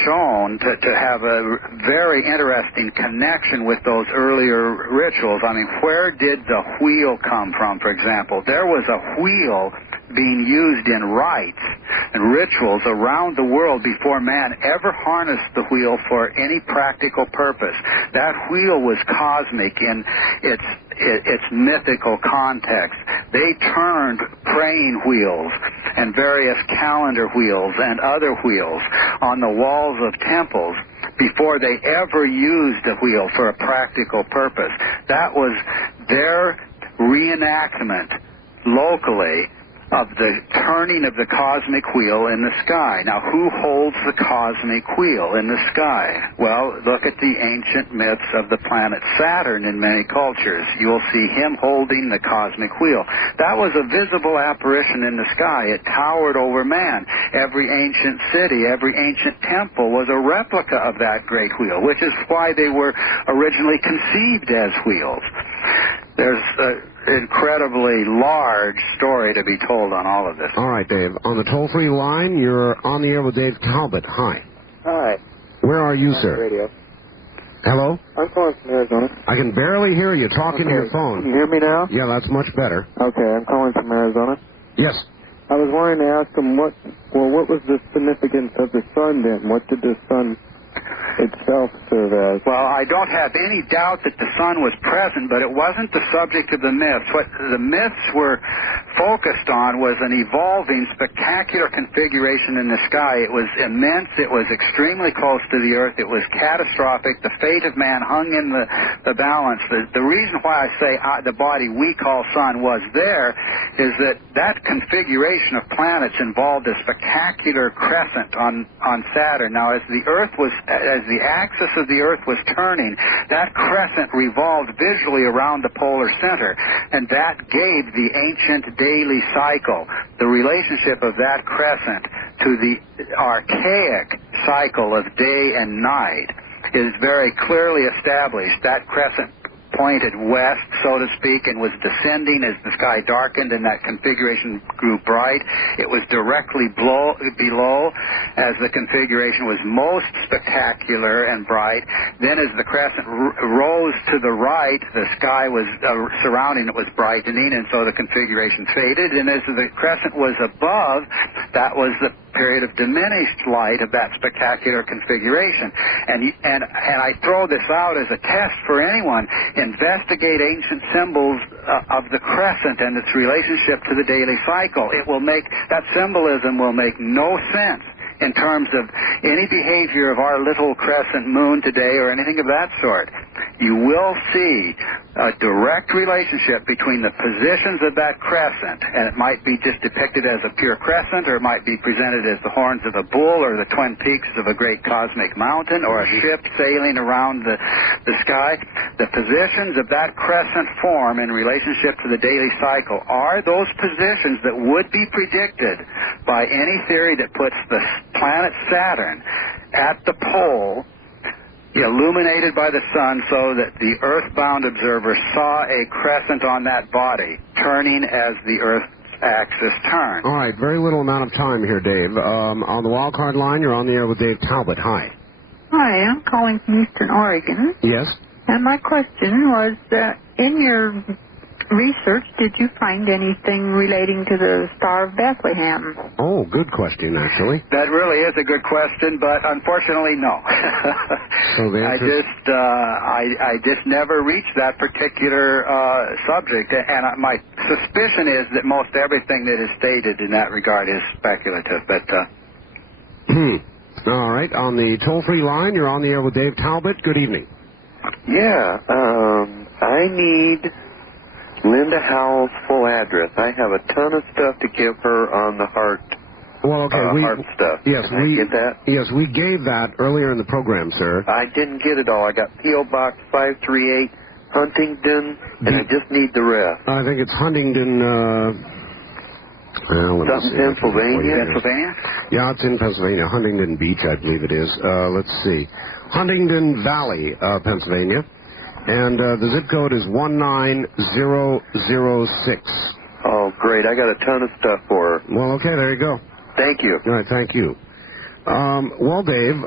shown to have a very interesting connection with those earlier rituals. I mean, where did the wheel come from, for example? There was a wheel being used in rites and rituals around the world before man ever harnessed the wheel for any practical purpose. That wheel was cosmic in its mythical context. They turned praying wheels and various calendar wheels and other wheels on the walls of temples before they ever used a wheel for a practical purpose. That was their reenactment locally of the turning of the cosmic wheel in the sky. Now, who holds the cosmic wheel in the sky? Well, look at the ancient myths of the planet Saturn in many cultures. You'll see him holding the cosmic wheel. That was a visible apparition in the sky. It towered over man. Every ancient city, every ancient temple was a replica of that great wheel, which is why they were originally conceived as wheels. There's an incredibly large story to be told on all of this. All right, Dave. On the toll-free line, you're on the air with Dave Talbot. Hi. Hi. Where are you, sir? Radio. Hello? I'm calling from Arizona. I can barely hear you talking to your phone. Can you hear me now? Yeah, that's much better. Okay, I'm calling from Arizona. Yes. I was wanting to ask him what was the significance of the sun then? What did the sun itself serve as? Well, I don't have any doubt that the sun was present, but it wasn't the subject of the myths. What the myths were focused on was an evolving, spectacular configuration in the sky. It was immense. It was extremely close to the Earth. It was catastrophic. The fate of man hung in the balance. The reason why I say the body we call sun was there is that configuration of planets involved a spectacular crescent on Saturn. Now, as the axis of the Earth was turning, that crescent revolved visually around the polar center, and that gave the ancient daily cycle. The relationship of that crescent to the archaic cycle of day and night is very clearly established. That crescent pointed west, so to speak, and was descending as the sky darkened and that configuration grew bright. It was directly below as the configuration was most spectacular and bright. Then as the crescent rose to the right, the sky was surrounding it was brightening, and so the configuration faded. And as the crescent was above, that was the period of diminished light of that spectacular configuration. And I throw this out as a test for anyone. Investigate ancient symbols of the crescent and its relationship to the daily cycle. That symbolism will make no sense in terms of any behavior of our little crescent moon today or anything of that sort. You will see a direct relationship between the positions of that crescent, and it might be just depicted as a pure crescent, or it might be presented as the horns of a bull or the twin peaks of a great cosmic mountain or a ship sailing around the sky. The positions of that crescent form in relationship to the daily cycle are those positions that would be predicted by any theory that puts the planet Saturn at the pole, illuminated by the sun, so that the earthbound observer saw a crescent on that body turning as the Earth's axis turned. All right, very little amount of time here, Dave. On the wild card line, you're on the air with Dave Talbot. Hi. Hi, I'm calling from Eastern Oregon. Yes? And my question was, in your research, did you find anything relating to the Star of Bethlehem? Oh, good question, actually. That really is a good question, but unfortunately, no. So the answer I just never reached that particular subject, and my suspicion is that most everything that is stated in that regard is speculative. But all right, on the toll-free line, you're on the air with Dave Talbot. Good evening. Yeah, I need Linda Howe's full address. I have a ton of stuff to give her on the heart. Well, okay, heart stuff. Yes, Can I get that? Yes, we gave that earlier in the program, sir. I didn't get it all. I got P.O. Box 538, Huntington, and I just need the rest. I think it's Huntington. Pennsylvania? Yeah, it's in Pennsylvania. Huntington Beach, I believe it is. Let's see. Huntington Valley, Pennsylvania. And the zip code is 19006. Oh, great. I got a ton of stuff for her. Well, okay, there you go. Thank you. All right, thank you. Well, Dave,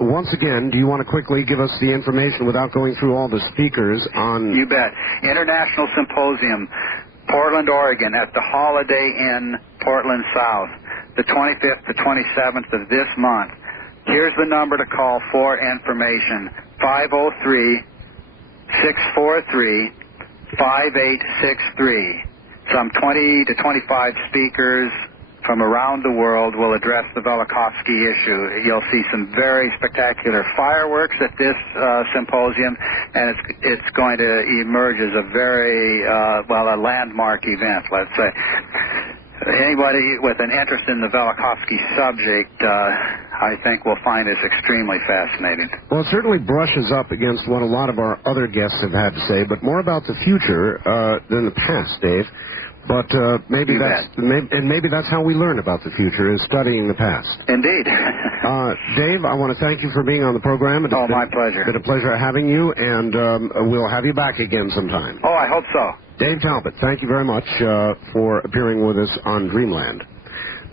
once again, do you want to quickly give us the information without going through all the speakers on... You bet. International Symposium, Portland, Oregon, at the Holiday Inn, Portland South, the 25th to 27th of this month. Here's the number to call for information, 503-643-5863. Some 20 to 25 speakers from around the world will address the Velikovsky issue. You'll see some very spectacular fireworks at this symposium, and it's going to emerge as a very, a landmark event, let's say. Anybody with an interest in the Velikovsky subject, I think will find this extremely fascinating. Well, it certainly brushes up against what a lot of our other guests have had to say, but more about the future than the past, Dave. But maybe that's how we learn about the future, is studying the past. Indeed. Dave, I want to thank you for being on the program. My pleasure. It's been a pleasure having you, and we'll have you back again sometime. Oh, I hope so. Dave Talbot, thank you very much for appearing with us on Dreamland.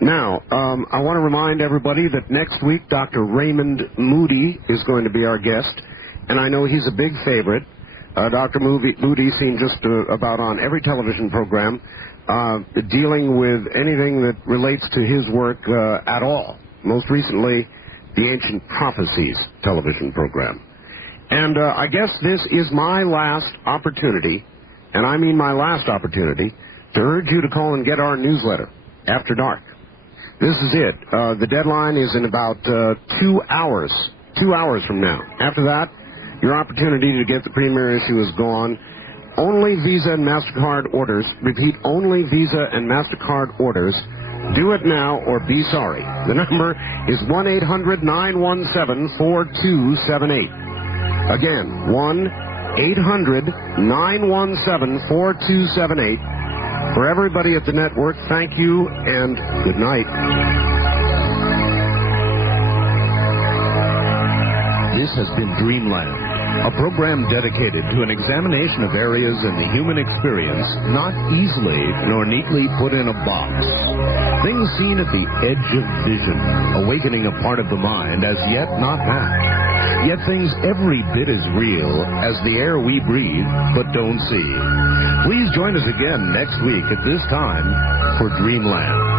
Now, I want to remind everybody that next week Dr. Raymond Moody is going to be our guest, and I know he's a big favorite. Dr. Moody seen just about on every television program dealing with anything that relates to his work at all. Most recently, the Ancient Prophecies television program. And I guess this is my last opportunity, and I mean my last opportunity, to urge you to call and get our newsletter, After Dark. This is it. The deadline is in about 2 hours. 2 hours from now. After that, your opportunity to get the premier issue is gone. Only Visa and MasterCard orders, repeat, only Visa and MasterCard orders. Do it now or be sorry. The number is 1-800-917-4278. Again, 1-800-917-4278. For everybody at the network, thank you and good night. This has been Dreamland, a program dedicated to an examination of areas in the human experience not easily nor neatly put in a box. Things seen at the edge of vision, awakening a part of the mind as yet not mapped. Yet things every bit as real as the air we breathe but don't see. Please join us again next week at this time for Dreamland.